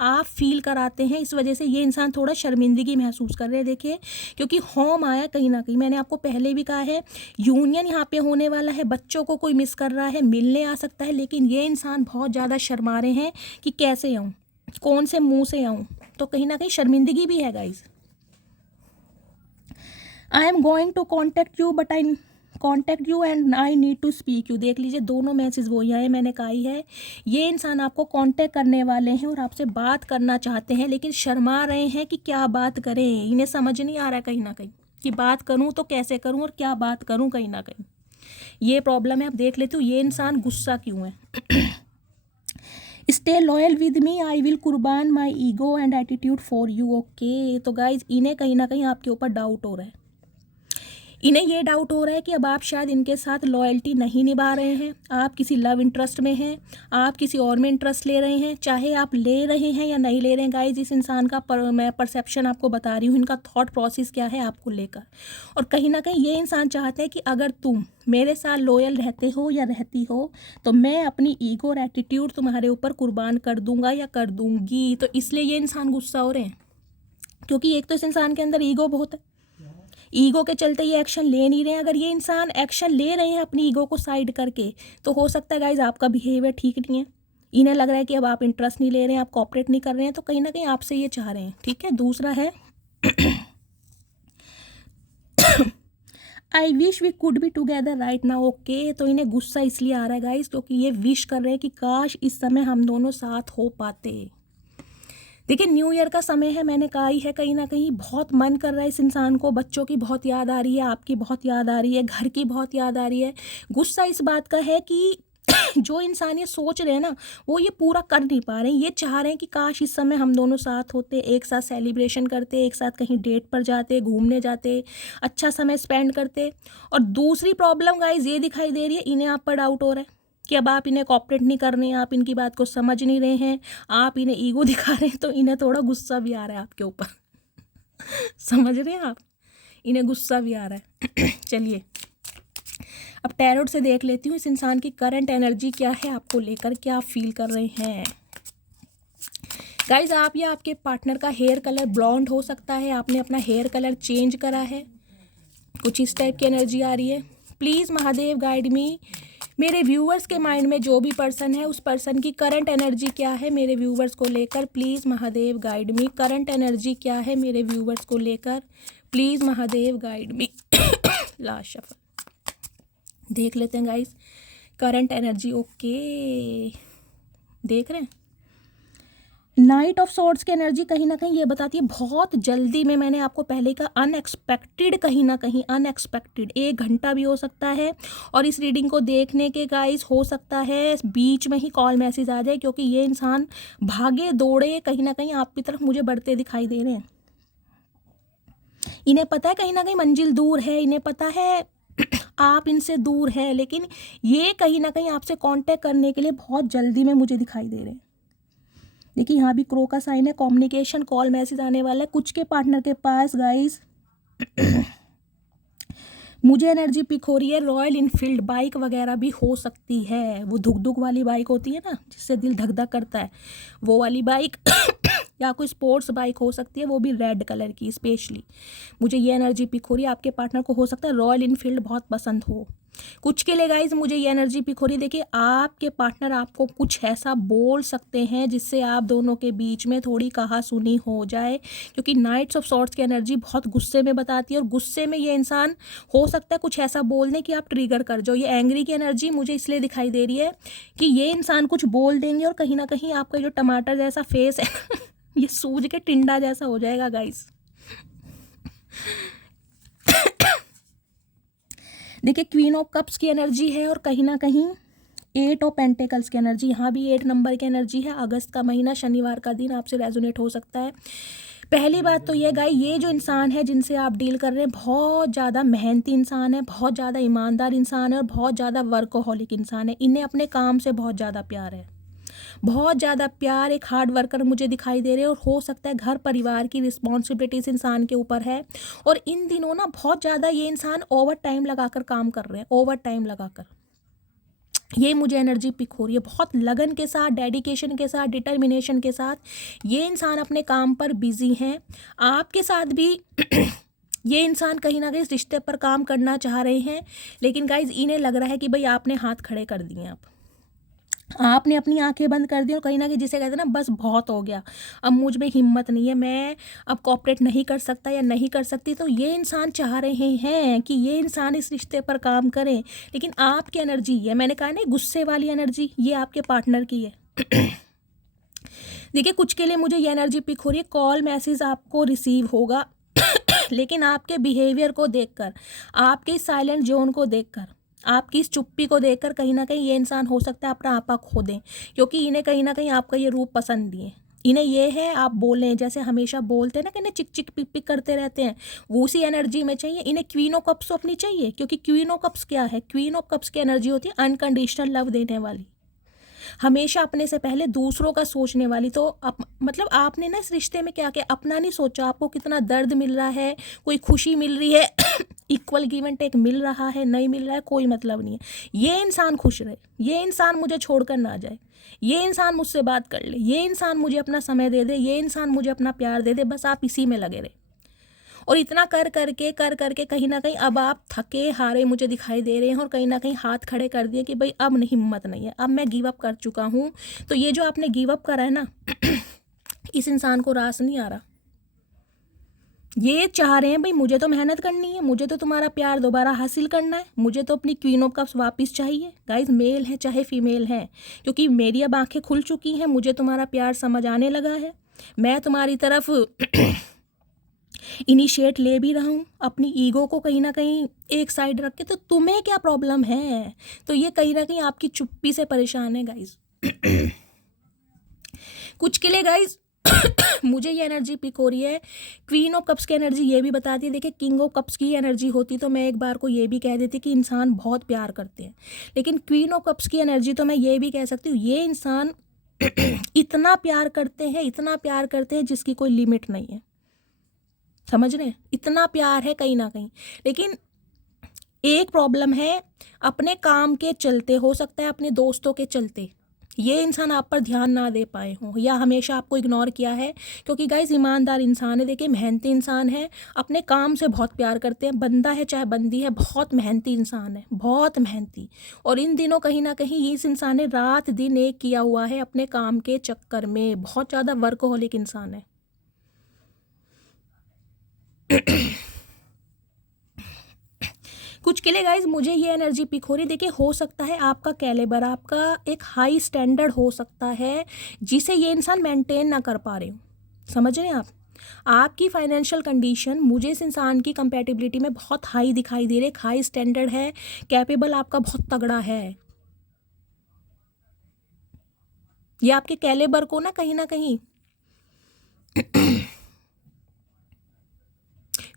आप फील कराते हैं, इस वजह से ये इंसान थोड़ा शर्मिंदगी महसूस कर रहे हैं। देखिए, क्योंकि होम आया कहीं ना कहीं, मैंने आपको पहले भी कहा है यूनियन यहाँ पे होने वाला है, बच्चों को कोई मिस कर रहा है, मिलने आ सकता है, लेकिन ये इंसान बहुत ज़्यादा शर्मा रहे हैं कि कैसे आऊँ, कौन से मुंह से आऊँ, तो कहीं ना कहीं शर्मिंदगी भी है guys. I am going to contact you but I contact you and I need to speak you. देख लीजिए, दोनों मैसेज वही आए, मैंने कहा ही है ये इंसान आपको कांटेक्ट करने वाले हैं और आपसे बात करना चाहते हैं, लेकिन शर्मा रहे हैं कि क्या बात करें, इन्हें समझ नहीं आ रहा है कहीं ना कहीं कि बात करूं तो कैसे करूं और क्या बात करूं, कहीं ना कहीं ये प्रॉब्लम है। अब देख लेती हूँ ये इंसान गुस्सा क्यों है। Stay loyal with me, I will कुर्बान my ego and attitude for you. Okay, तो गाइज इन्हें कहीं ना कहीं आपके ऊपर डाउट हो रहा है, इन्हें ये डाउट हो रहा है कि अब आप शायद इनके साथ लॉयल्टी नहीं निभा रहे हैं, आप किसी लव इंटरेस्ट में हैं, आप किसी और में इंटरेस्ट ले रहे हैं, चाहे आप ले रहे हैं या नहीं ले रहे हैं। गाइज इस इंसान का मैं परसेप्शन आपको बता रही हूँ, इनका थॉट प्रोसेस क्या है आपको लेकर, और कहीं ना कहीं ये इंसान चाहते हैं कि अगर तुम मेरे साथ लॉयल रहते हो या रहती हो तो मैं अपनी ईगो और एटीट्यूड तुम्हारे ऊपर कुर्बान कर दूंगा या कर दूंगी। तो इसलिए ये इंसान गुस्सा हो रहे हैं, क्योंकि एक तो इस इंसान के अंदर ईगो बहुत है, ईगो के चलते ये एक्शन ले नहीं रहे हैं। अगर ये इंसान एक्शन ले रहे हैं अपनी ईगो को साइड करके, तो हो सकता है गाइज आपका बिहेवियर ठीक नहीं है, इन्हें लग रहा है कि अब आप इंटरेस्ट नहीं ले रहे हैं, आप कॉपरेट नहीं कर रहे हैं, तो कहीं ना कहीं आपसे ये चाह रहे हैं। ठीक है, दूसरा है I wish we could be together right now. Okay, तो इन्हें गुस्सा इसलिए आ रहा है गाइज क्योंकि ये विश कर रहे हैं कि काश इस समय हम दोनों साथ हो पाते। देखिए, न्यू ईयर का समय है, मैंने कहा ही है, कहीं ना कहीं बहुत मन कर रहा है इस इंसान को, बच्चों की बहुत याद आ रही है, आपकी बहुत याद आ रही है, घर की बहुत याद आ रही है। गुस्सा इस बात का है कि जो इंसान ये सोच रहे हैं ना, वो ये पूरा कर नहीं पा रहे हैं। ये चाह रहे हैं कि काश इस समय हम दोनों साथ होते, एक साथ सेलिब्रेशन करते, एक साथ कहीं डेट पर जाते, घूमने जाते, अच्छा समय स्पेंड करते। और दूसरी प्रॉब्लम गाइज ये दिखाई दे रही है, इन्हें आप पर डाउट हो रहा है कि अब आप इन्हें कॉपरेट नहीं कर रहे हैं, आप इनकी बात को समझ नहीं रहे हैं, आप इन्हें ईगो दिखा रहे हैं, तो इन्हें थोड़ा गुस्सा भी आ रहा है आपके ऊपर। समझ रहे हैं आप, इन्हें गुस्सा भी आ रहा है। चलिए, अब टैरोट से देख लेती हूँ इस इंसान की करंट एनर्जी क्या है, आपको लेकर क्या फील कर रहे हैं। गाइज, आप या आपके पार्टनर का हेयर कलर ब्लॉन्ड हो सकता है, आपने अपना हेयर कलर चेंज करा है, कुछ इस टाइप की एनर्जी आ रही है। प्लीज़ महादेव गाइड मी, मेरे व्यूवर्स के माइंड में जो भी पर्सन है उस पर्सन की करंट एनर्जी क्या है मेरे व्यूवर्स को लेकर। Please Mahadev guide me, current energy क्या है मेरे व्यूवर्स को लेकर, please Mahadev guide me. Last shuffle देख लेते हैं गाइस, करंट एनर्जी। ओके, देख रहे हैं नाइट ऑफ सॉर्ड्स की एनर्जी कहीं ना कहीं ये बताती है बहुत जल्दी में, मैंने आपको पहले का अनएक्सपेक्टेड, कहीं ना कहीं अनएक्सपेक्टेड 1 घंटा भी हो सकता है। और इस रीडिंग को देखने के गाइस हो सकता है बीच में ही कॉल मैसेज आ जाए, क्योंकि ये इंसान भागे दौड़े कहीं ना कहीं आपकी तरफ मुझे बढ़ते दिखाई दे रहे हैं। इन्हें पता है कहीं ना कहीं मंजिल दूर है, इन्हें पता है आप इनसे दूर है, लेकिन ये कहीं ना कहीं आपसे कांटेक्ट करने के लिए बहुत जल्दी में मुझे दिखाई दे रहे हैं। देखिए, यहाँ भी क्रो का साइन है, कम्युनिकेशन कॉल मैसेज आने वाला है कुछ के पार्टनर के पास गाइस। मुझे एनर्जी पिक हो रही है, रॉयल इनफील्ड बाइक वगैरह भी हो सकती है, वो धुक धुक वाली बाइक होती है ना जिससे दिल धक धक करता है, वो वाली बाइक। या कोई स्पोर्ट्स बाइक हो सकती है, वो भी रेड कलर की स्पेशली। मुझे ये एनर्जी पिक हो रही है, आपके पार्टनर को हो सकता है रॉयल इनफील्ड बहुत पसंद हो। कुछ के लिए गाइज मुझे ये एनर्जी पिक हो रही है। देखिए, आपके पार्टनर आपको कुछ ऐसा बोल सकते हैं जिससे आप दोनों के बीच में थोड़ी कहासुनी हो जाए, क्योंकि नाइट्स ऑफ सॉर्ड्स की एनर्जी बहुत गुस्से में बताती है, और गुस्से में ये इंसान हो सकता है कुछ ऐसा बोल दें कि आप ट्रिगर कर जाओ। ये एंग्री की एनर्जी मुझे इसलिए दिखाई दे रही है कि ये इंसान कुछ बोल देंगे और कहीं ना कहीं आपका जो टमाटर जैसा फेस है ये सूज के टिंडा जैसा हो जाएगा गाइस। देखिए, क्वीन ऑफ कप्स की एनर्जी है और कहीं ना कहीं 8 ऑफ पेंटिकल्स की एनर्जी, यहाँ भी 8 नंबर की एनर्जी है। अगस्त का महीना, शनिवार का दिन आपसे रेजोनेट हो सकता है। पहली बात तो ये गाइस, ये जो इंसान है जिनसे आप डील कर रहे हैं बहुत ज़्यादा मेहनती इंसान है, बहुत ज़्यादा ईमानदार इंसान है और बहुत ज़्यादा वर्कोहॉलिक इंसान है। इन्हें अपने काम से बहुत ज़्यादा प्यार है, बहुत ज़्यादा प्यार, एक हार्ड वर्कर मुझे दिखाई दे रहे हैं। और हो सकता है घर परिवार की रिस्पॉन्सिबिलिटी इस इंसान के ऊपर है, और इन दिनों ना बहुत ज़्यादा ये इंसान ओवर टाइम लगाकर काम कर रहे हैं, ओवर टाइम लगाकर। ये मुझे एनर्जी पिक हो रही है। बहुत लगन के साथ, डेडिकेशन के साथ, डिटर्मिनेशन के साथ ये इंसान अपने काम पर बिजी हैं। आपके साथ भी ये इंसान कहीं ना कहीं इस रिश्ते पर काम करना चाह रहे हैं, लेकिन गाइज इन्हें लग रहा है कि भाई आपने हाथ खड़े कर दिए, आपने अपनी आंखें बंद कर दी और कहीं ना कहीं जिसे कहते हैं ना, बस बहुत हो गया, अब मुझ में हिम्मत नहीं है, मैं अब कॉपरेट नहीं कर सकता या नहीं कर सकती। तो ये इंसान चाह रहे हैं कि ये इंसान इस रिश्ते पर काम करें, लेकिन आपकी एनर्जी ये, मैंने कहा ना, गुस्से वाली एनर्जी ये आपके पार्टनर की है। देखिए कुछ के लिए मुझे ये एनर्जी पिक हो रही है, कॉल मैसेज आपको रिसीव होगा लेकिन आपके बिहेवियर को देखकर, आपके साइलेंट जोन को देखकर, आपकी इस चुप्पी को देखकर कहीं ना कहीं ये इंसान हो सकता है अपना आपा खो दें, क्योंकि इन्हें कहीं ना कहीं आपका ये रूप पसंद नहीं है। इन्हें ये है आप बोलें, जैसे हमेशा बोलते हैं ना कि इन्हें चिक चिक पिक पिक करते रहते हैं, वो उसी एनर्जी में चाहिए। इन्हें क्वीन ऑफ कप्स अपनी चाहिए, क्योंकि क्वीन ऑफ कप्स क्या है, क्वीन ऑफ कप्स की एनर्जी होती है अनकंडीशनल लव देने वाली, हमेशा अपने से पहले दूसरों का सोचने वाली। तो मतलब आपने ना इस रिश्ते में क्या क्या अपना नहीं सोचा, आपको कितना दर्द मिल रहा है, कोई खुशी मिल रही है इक्वल गिव एंड टेक मिल रहा है, नहीं मिल रहा है, कोई मतलब नहीं है। ये इंसान खुश रहे, ये इंसान मुझे छोड़कर ना जाए, ये इंसान मुझसे बात कर ले, ये इंसान मुझे अपना समय दे दे, ये इंसान मुझे अपना प्यार दे दे, बस आप इसी में लगे रहे। और इतना कर करके कहीं ना कहीं अब आप थके हारे मुझे दिखाई दे रहे हैं, और कहीं ना कहीं हाथ खड़े कर दिए कि भाई अब नहीं, हिम्मत नहीं है, अब मैं गिव अप कर चुका हूँ। तो ये जो आपने गिव अप करा है ना इस इंसान को रास नहीं आ रहा। ये चाह रहे हैं भाई मुझे तो मेहनत करनी है, मुझे तो तुम्हारा प्यार दोबारा हासिल करना है, मुझे तो अपनी क्वीन ऑफ कप्स वापस चाहिए। गाइज मेल है चाहे फीमेल है, क्योंकि मेरी अब आंखें खुल चुकी हैं, मुझे तुम्हारा प्यार समझ आने लगा है, मैं तुम्हारी तरफ इनिशिएट ले भी रहा हूँ, अपनी ईगो को कहीं ना कहीं एक साइड रख के। तो तुम्हें क्या प्रॉब्लम है? तो ये कहीं ना कहीं आपकी चुप्पी से परेशान है गाइज। कुछ के लिए गाइज मुझे ये एनर्जी पिक हो रही है। क्वीन ऑफ कप्स की एनर्जी ये भी बताती है, देखिए किंग ऑफ कप्स की एनर्जी होती तो मैं एक बार को ये भी कह देती कि इंसान बहुत प्यार करते हैं, लेकिन क्वीन ऑफ कप्स की एनर्जी तो मैं ये भी कह सकती हूँ ये इंसान इतना प्यार करते हैं, इतना प्यार करते हैं जिसकी कोई लिमिट नहीं है। समझ रहे हैं? इतना प्यार है कहीं ना कहीं, लेकिन एक प्रॉब्लम है, अपने काम के चलते, हो सकता है अपने दोस्तों के चलते, ये इंसान आप पर ध्यान ना दे पाए हों या हमेशा आपको इग्नोर किया है। क्योंकि गाइस ईमानदार इंसान है, देखिए मेहनती इंसान है, अपने काम से बहुत प्यार करते हैं, बंदा है चाहे बंदी है, बहुत मेहनती इंसान है, बहुत मेहनती। और इन दिनों कहीं ना कहीं इस इंसान ने रात दिन एक किया हुआ है अपने काम के चक्कर में, बहुत ज़्यादा वर्कहोलिक इंसान है। कुछ के लिए गाइज मुझे ये एनर्जी पिक हो रही है, देखिए हो सकता है आपका कैलिबर, आपका एक हाई स्टैंडर्ड हो सकता है जिसे ये इंसान मेंटेन ना कर पा रहे हो। समझ रहे हैं आप? आपकी फाइनेंशियल कंडीशन मुझे इस इंसान की कंपैटिबिलिटी में बहुत हाई दिखाई दे रही है, हाई स्टैंडर्ड है, कैपेबल आपका बहुत तगड़ा है। ये आपके कैलिबर को ना कहीं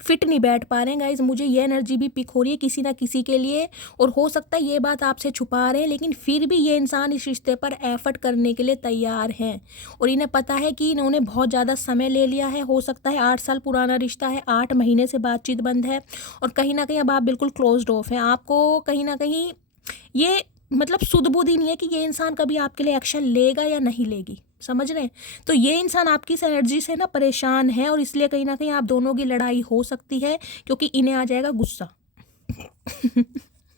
फिट नहीं बैठ पा रहे हैं गाइज। मुझे ये एनर्जी भी पिक हो रही है किसी ना किसी के लिए, और हो सकता है ये बात आपसे छुपा रहे हैं, लेकिन फिर भी ये इंसान इस रिश्ते पर एफर्ट करने के लिए तैयार हैं, और इन्हें पता है कि इन्होंने बहुत ज़्यादा समय ले लिया है। हो सकता है 8 साल पुराना रिश्ता है, 8 महीने से बातचीत बंद है, और कहीं ना कहीं अब आप बिल्कुल क्लोज्ड ऑफ हैं। आपको कहीं ना कहीं ये मतलब सुध बुध ही नहीं है कि ये इंसान कभी आपके लिए एक्शन लेगा या नहीं लेगी। समझ रहे हैं? तो ये इंसान आपकी इस एनर्जी से ना परेशान है, और इसलिए कहीं ना कहीं आप दोनों की लड़ाई हो सकती है, क्योंकि इन्हें आ जाएगा गुस्सा।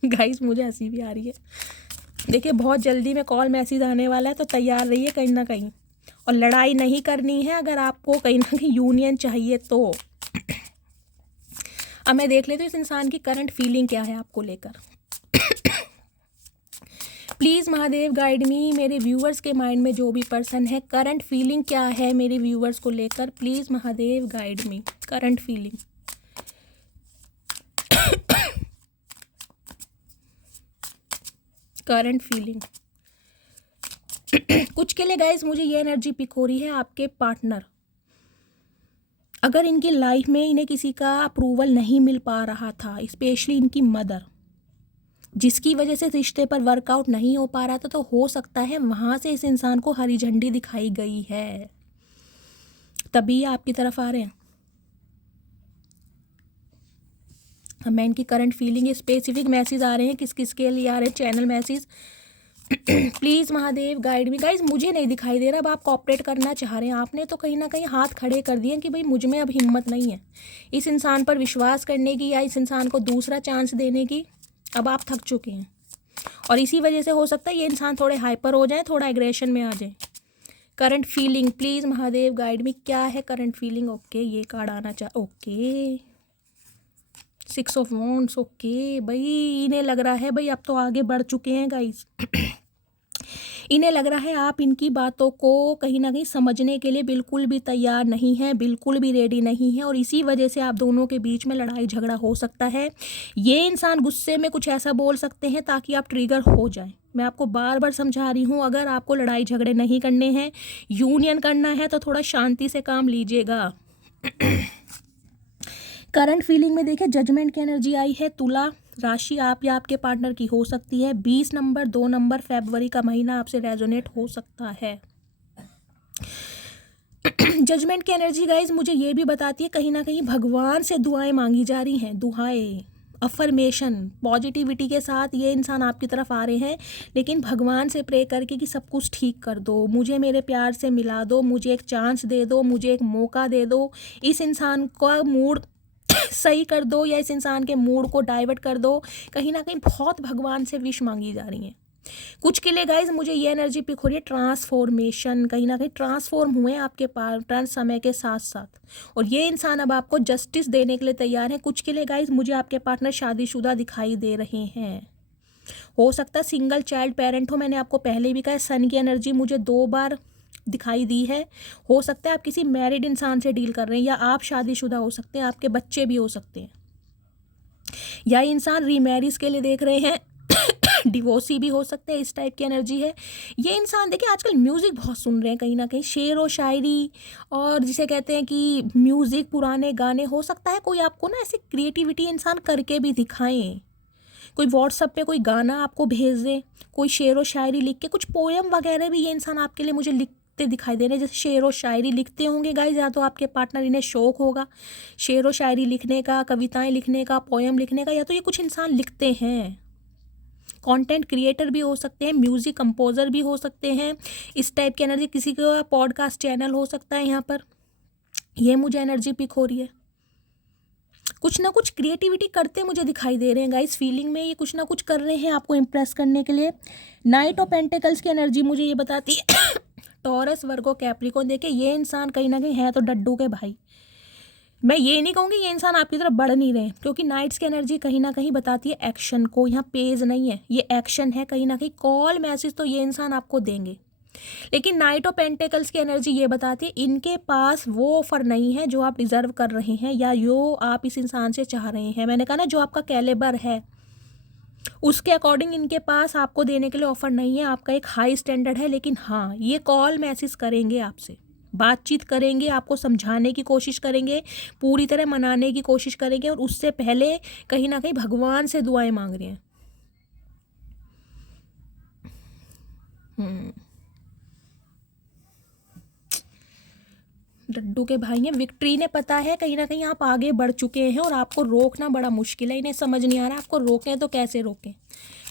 गाइस मुझे हंसी भी आ रही है, देखिए बहुत जल्दी में कॉल मैसेज आने वाला है, तो तैयार रहिए कहीं ना कहीं। और लड़ाई नहीं करनी है, अगर आपको कहीं ना कहीं यूनियन चाहिए तो। अब मैं देख लेती हूँ इस इंसान की करंट फीलिंग क्या है आपको लेकर। प्लीज़ महादेव गाइड मी, मेरे व्यूअर्स के माइंड में जो भी पर्सन है, करंट फीलिंग क्या है मेरे व्यूअर्स को लेकर। Please Mahadev guide me, current feeling. Current feeling कुछ के लिए गाइज मुझे ये एनर्जी पिक हो रही है, आपके पार्टनर अगर इनकी लाइफ में इन्हें किसी का अप्रूवल नहीं मिल पा रहा था, स्पेशली इनकी मदर, जिसकी वजह से रिश्ते पर वर्कआउट नहीं हो पा रहा था, तो हो सकता है वहाँ से इस इंसान को हरी झंडी दिखाई गई है, तभी आपकी तरफ आ रहे हैं। मैं इनकी करंट फीलिंग, स्पेसिफिक मैसेज आ रहे हैं, किस किस के लिए आ रहे हैं channel message, please Mahadev guide me. Guys मुझे नहीं दिखाई दे रहा अब आप कॉपरेट करना चाह रहे हैं। आपने तो कहीं ना कहीं हाथ खड़े कर दिए कि भाई मुझ में अब हिम्मत नहीं है इस इंसान पर विश्वास करने की या इस इंसान को दूसरा चांस देने की। अब आप थक चुके हैं और इसी वजह से हो सकता है ये इंसान थोड़े हाइपर हो जाए, थोड़ा एग्रेशन में आ जाए। Current feeling please Mahadev guide मी, क्या है करंट फीलिंग? ओके ये कार्ड आना चाह, ओके 6 ऑफ वॉन्ड्स। ओके भाई इन्हें लग रहा है भाई अब तो आगे बढ़ चुके हैं गाइस। इन्हें लग रहा है आप इनकी बातों को कहीं ना कहीं समझने के लिए बिल्कुल भी तैयार नहीं है, बिल्कुल भी रेडी नहीं है और इसी वजह से आप दोनों के बीच में लड़ाई झगड़ा हो सकता है। ये इंसान गुस्से में कुछ ऐसा बोल सकते हैं ताकि आप ट्रिगर हो जाएं। मैं आपको बार बार समझा रही हूँ, अगर आपको लड़ाई झगड़े नहीं करने हैं, यूनियन करना है तो थोड़ा शांति से काम लीजिएगा। करंट फीलिंग में देखिए जजमेंट की एनर्जी आई है। तुला राशि आप या आपके पार्टनर की हो सकती है। 20 नंबर 2 नंबर फरवरी का महीना आपसे रेजोनेट हो सकता है। जजमेंट की एनर्जी गाइज मुझे ये भी बताती है कहीं ना कहीं भगवान से दुआएं मांगी जा रही हैं। दुआएं, अफर्मेशन, पॉजिटिविटी के साथ ये इंसान आपकी तरफ आ रहे हैं, लेकिन भगवान से प्रे करके कि सब कुछ ठीक कर दो, मुझे मेरे प्यार से मिला दो, मुझे एक चांस दे दो, मुझे एक मौका दे दो, इस इंसान का मूड सही कर दो या इस इंसान के मूड को डाइवर्ट कर दो। कहीं ना कहीं बहुत भगवान से विश मांगी जा रही हैं। कुछ के लिए गाइज मुझे ये एनर्जी पिक हो रही है ट्रांसफॉर्मेशन, कहीं ना कहीं ट्रांसफॉर्म हुए आपके पार्टनर समय के साथ साथ और ये इंसान अब आपको जस्टिस देने के लिए तैयार है। कुछ के लिए गाइज मुझे आपके पार्टनर शादीशुदा दिखाई दे रहे हैं। हो सकता है सिंगल चाइल्ड पेरेंट हो। मैंने आपको पहले भी कहा सन की एनर्जी मुझे 2 बार दिखाई दी है। हो सकता है आप किसी मैरिड इंसान से डील कर रहे हैं या आप शादीशुदा हो सकते हैं, आपके बच्चे भी हो सकते हैं या इंसान रीमैरिज के लिए देख रहे हैं, डिवोर्सी भी हो सकते हैं, इस टाइप की एनर्जी है। ये इंसान देखिए आजकल म्यूज़िक बहुत सुन रहे हैं, कहीं ना कहीं शेर व शायरी और जिसे कहते हैं कि म्यूज़िक, पुराने गाने। हो सकता है कोई आपको ना ऐसी क्रिएटिविटी इंसान करके भी दिखाएं, कोई व्हाट्सएप पे कोई गाना आपको भेज दे, कोई शेर व शायरी लिख के, कुछ पोएम वगैरह भी ये इंसान आपके लिए मुझे लिखते दिखाई दे रहे हैं। जैसे शेर व शायरी लिखते होंगे गाइज, या तो आपके पार्टनर, इन्हें शौक होगा शेर व शायरी लिखने का, कविताएं लिखने का, पोएम लिखने का, या तो ये कुछ इंसान लिखते हैं। कंटेंट क्रिएटर भी हो सकते हैं, म्यूज़िक कंपोजर भी हो सकते हैं, इस टाइप की एनर्जी। किसी का पॉडकास्ट चैनल हो सकता है यहाँ पर। ये मुझे एनर्जी पिक हो रही है। कुछ ना कुछ क्रिएटिविटी करते मुझे दिखाई दे रहे हैं गाइस। फीलिंग में ये कुछ ना कुछ कर रहे हैं आपको इम्प्रेस करने के लिए। नाइट ऑफ पेंटिकल्स की एनर्जी मुझे ये बताती है टॉरस, वर्गो, कैप्रिकॉर्न। देखिए ये इंसान कहीं ना कहीं है तो डड्डू के भाई। मैं ये नहीं कहूँगी ये इंसान आपकी तरफ बढ़ नहीं रहे, क्योंकि नाइट्स की एनर्जी कहीं ना कहीं बताती है एक्शन को। यहाँ पेज नहीं है, ये एक्शन है। कहीं ना कहीं कॉल मैसेज तो ये इंसान आपको देंगे, लेकिन नाइट ऑफ पेंटिकल्स की एनर्जी ये बताती है इनके पास वो ऑफर नहीं है जो आप डिजर्व कर रहे हैं या जो आप इस इंसान से चाह रहे हैं। मैंने कहा ना, जो आपका कैलिबर है उसके अकॉर्डिंग इनके पास आपको देने के लिए ऑफर नहीं है। आपका एक हाई स्टैंडर्ड है, लेकिन हाँ ये कॉल मैसेज करेंगे, आपसे बातचीत करेंगे, आपको समझाने की कोशिश करेंगे, पूरी तरह मनाने की कोशिश करेंगे, और उससे पहले कहीं ना कहीं भगवान से दुआएं मांग रहे हैं। डड्डू के भाई हैं। विक्ट्री ने पता है कहीं ना कहीं आप आगे बढ़ चुके हैं और आपको रोकना बड़ा मुश्किल है। इन्हें समझ नहीं आ रहा आपको रोकें तो कैसे रोकें,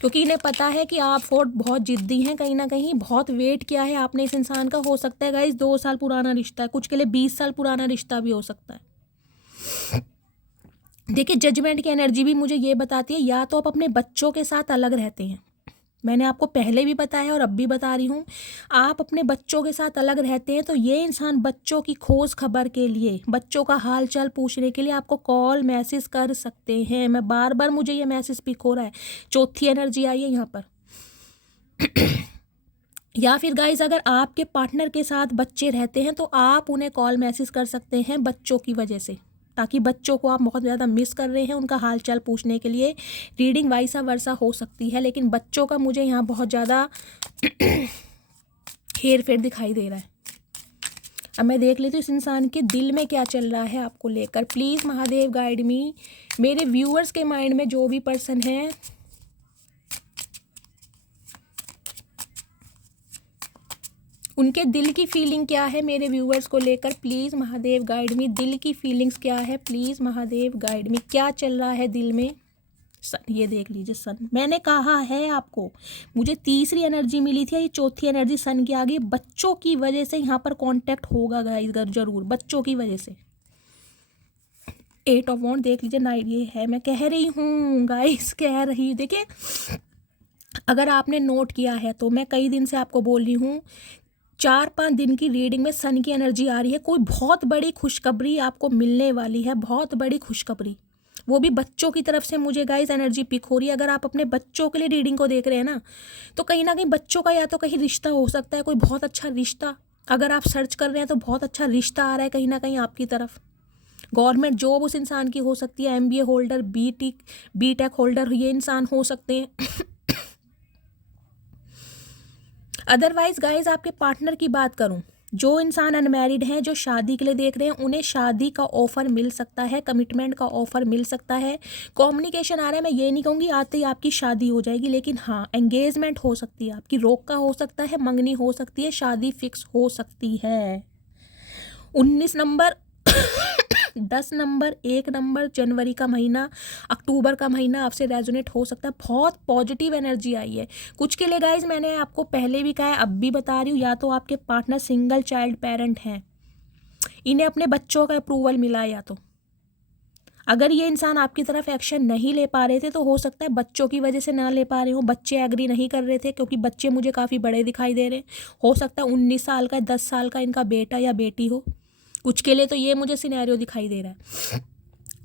क्योंकि इन्हें पता है कि आप बहुत जिद्दी हैं। कहीं ना कहीं बहुत वेट किया है आपने इस इंसान का। हो सकता है गाइस 2 साल पुराना रिश्ता है, कुछ के लिए 20 साल पुराना रिश्ता भी हो सकता है। देखिए जजमेंट की एनर्जी भी मुझे ये बताती है या तो आप अपने बच्चों के साथ अलग रहते हैं। मैंने आपको पहले भी बताया और अब भी बता रही हूँ, आप अपने बच्चों के साथ अलग रहते हैं तो ये इंसान बच्चों की खोज खबर के लिए, बच्चों का हाल चाल पूछने के लिए आपको कॉल मैसेज कर सकते हैं। मैं बार बार मुझे ये मैसेज पिक हो रहा है। चौथी एनर्जी आई है यहाँ पर। या फिर गाइज अगर आपके पार्टनर के साथ बच्चे रहते हैं तो आप उन्हें कॉल मैसेज कर सकते हैं बच्चों की वजह से, ताकि बच्चों को आप बहुत ज़्यादा मिस कर रहे हैं, उनका हालचाल पूछने के लिए। रीडिंग वाइसा वर्सा हो सकती है, लेकिन बच्चों का मुझे यहाँ बहुत ज़्यादा हेर फेर दिखाई दे रहा है। अब मैं देख लेती हूँ इस इंसान के दिल में क्या चल रहा है आपको लेकर। प्लीज़ महादेव गाइड मी। मेरे व्यूअर्स के माइंड में जो भी पर्सन है, उनके दिल की फीलिंग क्या है मेरे व्यूअर्स को लेकर। प्लीज़ महादेव गाइड मी। दिल की फीलिंग्स क्या है, प्लीज़ महादेव गाइड मी। क्या चल रहा है दिल में, सन, ये देख लीजिए सन। मैंने कहा है आपको, मुझे तीसरी एनर्जी मिली थी, ये चौथी एनर्जी सन की आ गई। बच्चों की वजह से यहाँ पर कांटेक्ट होगा गाइस, जरूर बच्चों की वजह से। 8 ऑफ वॉन्ड देख लीजिए, नाइट, ये है, मैं कह रही हूँ गाइस, कह रही हूँ। देखिए अगर आपने नोट किया है तो मैं कई दिन से आपको बोल रही हूँ, 4-5 दिन की रीडिंग में सन की एनर्जी आ रही है। कोई बहुत बड़ी खुशखबरी आपको मिलने वाली है, बहुत बड़ी खुशखबरी, वो भी बच्चों की तरफ से। मुझे गाइस एनर्जी पिक हो रही है। अगर आप अपने बच्चों के लिए रीडिंग को देख रहे हैं ना, तो कहीं ना कहीं बच्चों का या तो कहीं रिश्ता हो सकता है, कोई बहुत अच्छा रिश्ता। अगर आप सर्च कर रहे हैं तो बहुत अच्छा रिश्ता आ रहा है कहीं ना कहीं आपकी तरफ। गवर्नमेंट जॉब उस इंसान की हो सकती है, MBA होल्डर, बीटेक होल्डर ये इंसान हो सकते हैं। अदरवाइज गाइज आपके पार्टनर की बात करूं, जो इंसान अनमैरिड हैं, जो शादी के लिए देख रहे हैं, उन्हें शादी का ऑफर मिल सकता है, कमिटमेंट का ऑफर मिल सकता है। कम्युनिकेशन आ रहा है, मैं ये नहीं कहूँगी आते ही आपकी शादी हो जाएगी, लेकिन हाँ एंगेजमेंट हो सकती है आपकी, रोक का हो सकता है, मंगनी हो सकती है, शादी फिक्स हो सकती है। 19 नंबर 10 नंबर, 1 नंबर, जनवरी का महीना, अक्टूबर का महीना आपसे रेजोनेट हो सकता है। बहुत पॉजिटिव एनर्जी आई है कुछ के लिए गाइज। मैंने आपको पहले भी कहा है, अब भी बता रही हूँ, या तो आपके पार्टनर सिंगल चाइल्ड पेरेंट हैं, इन्हें अपने बच्चों का अप्रूवल मिला, या तो अगर ये इंसान आपकी तरफ एक्शन नहीं ले पा रहे थे तो हो सकता है बच्चों की वजह से ना ले पा रहे हो, बच्चे एग्री नहीं कर रहे थे, क्योंकि बच्चे मुझे काफ़ी बड़े दिखाई दे रहे हैं। हो सकता है 19 साल का, 10 साल का इनका बेटा या बेटी हो। कुछ के लिए तो ये मुझे सिनेरियो दिखाई दे रहा है।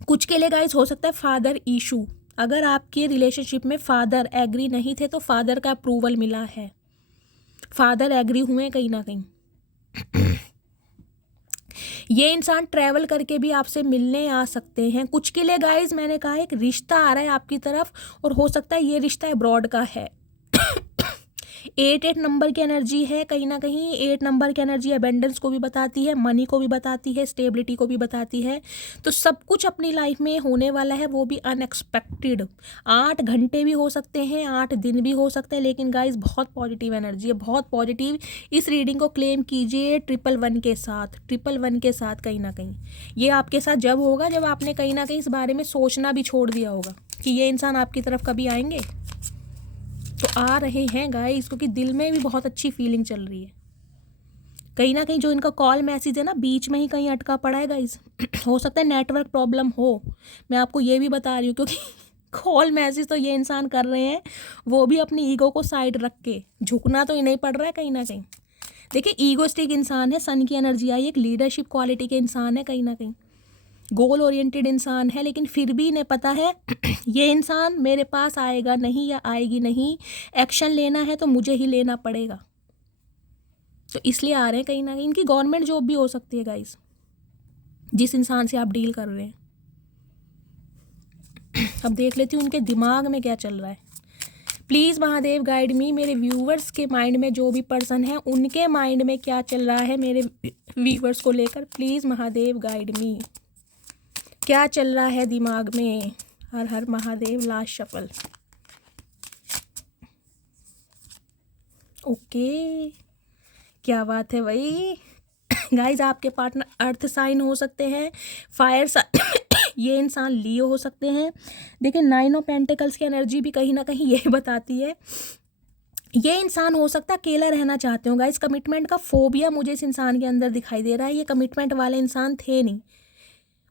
कुछ के लिए गाइस हो सकता है फादर इशू। अगर आपके रिलेशनशिप में फादर एग्री नहीं थे तो फादर का अप्रूवल मिला है, फादर एग्री हुए कहीं ना कहीं। ये इंसान ट्रैवल करके भी आपसे मिलने आ सकते हैं। कुछ के लिए गाइस मैंने कहा एक रिश्ता आ रहा है आपकी तरफ, और हो सकता है ये रिश्ता अब्रॉड का है। 8 नंबर की एनर्जी है कहीं ना कहीं। 8 नंबर की एनर्जी अबेंडेंस को भी बताती है, मनी को भी बताती है, स्टेबिलिटी को भी बताती है। तो सब कुछ अपनी लाइफ में होने वाला है, वो भी अनएक्सपेक्टेड। 8 घंटे भी हो सकते हैं, 8 दिन भी हो सकते हैं, लेकिन गाइस बहुत पॉजिटिव एनर्जी है, बहुत पॉजिटिव। इस रीडिंग को क्लेम कीजिए 111 के साथ, 111 के साथ। कहीं ना कहीं ये आपके साथ जब होगा जब आपने कहीं ना कहीं इस बारे में सोचना भी छोड़ दिया होगा कि ये इंसान आपकी तरफ कभी आएंगे। तो आ रहे हैं गाइस, क्योंकि दिल में भी बहुत अच्छी फीलिंग चल रही है। कहीं ना कहीं जो इनका कॉल मैसेज है ना, बीच में ही कहीं अटका पड़ा है गाइस। हो सकता है नेटवर्क प्रॉब्लम हो, मैं आपको ये भी बता रही हूँ, क्योंकि कॉल मैसेज तो ये इंसान कर रहे हैं, वो भी अपनी ईगो को साइड रख के। झुकना तो नहीं पड़ रहा है कहीं ना कहीं। देखिए ईगोस्टिक इंसान है, सन की एनर्जी आई, एक लीडरशिप क्वालिटी के इंसान है, कहीं ना कहीं गोल ओरिएंटेड इंसान है, लेकिन फिर भी इन्हें पता है ये इंसान मेरे पास आएगा नहीं या आएगी नहीं, एक्शन लेना है तो मुझे ही लेना पड़ेगा। तो इसलिए आ रहे हैं कहीं ना कहीं। इनकी गवर्नमेंट जॉब भी हो सकती है गाइस, जिस इंसान से आप डील कर रहे हैं। अब देख लेती हूँ उनके दिमाग में क्या चल रहा है। प्लीज़ महादेव गाइड मी, मेरे व्यूवर्स के माइंड में जो भी पर्सन है उनके माइंड में क्या चल रहा है मेरे व्यूवर्स को लेकर। प्लीज़ महादेव गाइड मी, क्या चल रहा है दिमाग में। हर हर महादेव। Last shuffle. ओके, क्या बात है भाई। गाइज आपके पार्टनर अर्थ साइन हो सकते हैं, फायर ये इंसान लियो हो सकते हैं। देखिए 9 ऑफ पेंटिकल्स की एनर्जी भी कहीं ना कहीं ये बताती है ये इंसान हो सकता है अकेला रहना चाहते हो गाइज। कमिटमेंट का फोबिया मुझे इस इंसान के अंदर दिखाई दे रहा है। ये कमिटमेंट वाले इंसान थे नहीं,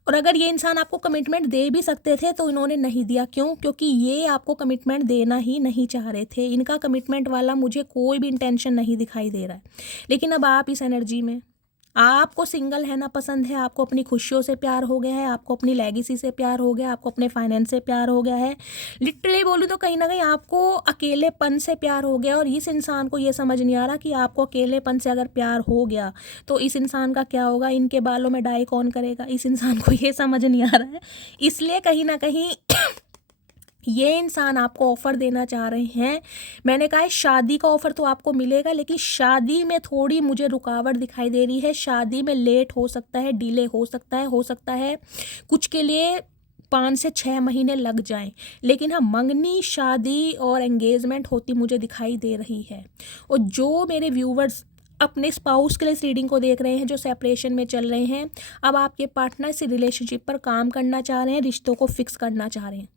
और अगर ये इंसान आपको कमिटमेंट दे भी सकते थे तो इन्होंने नहीं दिया। क्यों? क्योंकि ये आपको कमिटमेंट देना ही नहीं चाह रहे थे। इनका कमिटमेंट वाला मुझे कोई भी इंटेंशन नहीं दिखाई दे रहा है। लेकिन अब आप इस एनर्जी में, आपको सिंगल रहना पसंद है, आपको अपनी खुशियों से प्यार हो गया है, आपको अपनी लेगेसी से प्यार हो गया, आपको अपने फाइनेंस से प्यार हो गया है। लिटरली बोलूँ तो कहीं ना कहीं आपको अकेलेपन से प्यार हो गया, और इस इंसान को ये समझ नहीं आ रहा कि आपको अकेलेपन से अगर प्यार हो गया तो इस इंसान का क्या होगा, इनके बालों में डाई कौन करेगा, इस इंसान को ये समझ नहीं आ रहा है। इसलिए कहीं ना कहीं ये इंसान आपको ऑफ़र देना चाह रहे हैं। मैंने कहा है शादी का ऑफ़र तो आपको मिलेगा, लेकिन शादी में थोड़ी मुझे रुकावट दिखाई दे रही है। शादी में लेट हो सकता है, डिले हो सकता है कुछ के लिए 5 से 6 महीने लग जाएं, लेकिन हाँ मंगनी, शादी और एंगेजमेंट होती मुझे दिखाई दे रही है। और जो मेरे व्यूवर्स अपने स्पाउस के लिए इस रीडिंग को देख रहे हैं, जो सेपरेशन में चल रहे हैं, अब आपके पार्टनर से रिलेशनशिप पर काम करना चाह रहे हैं, रिश्तों को फिक्स करना चाह रहे हैं,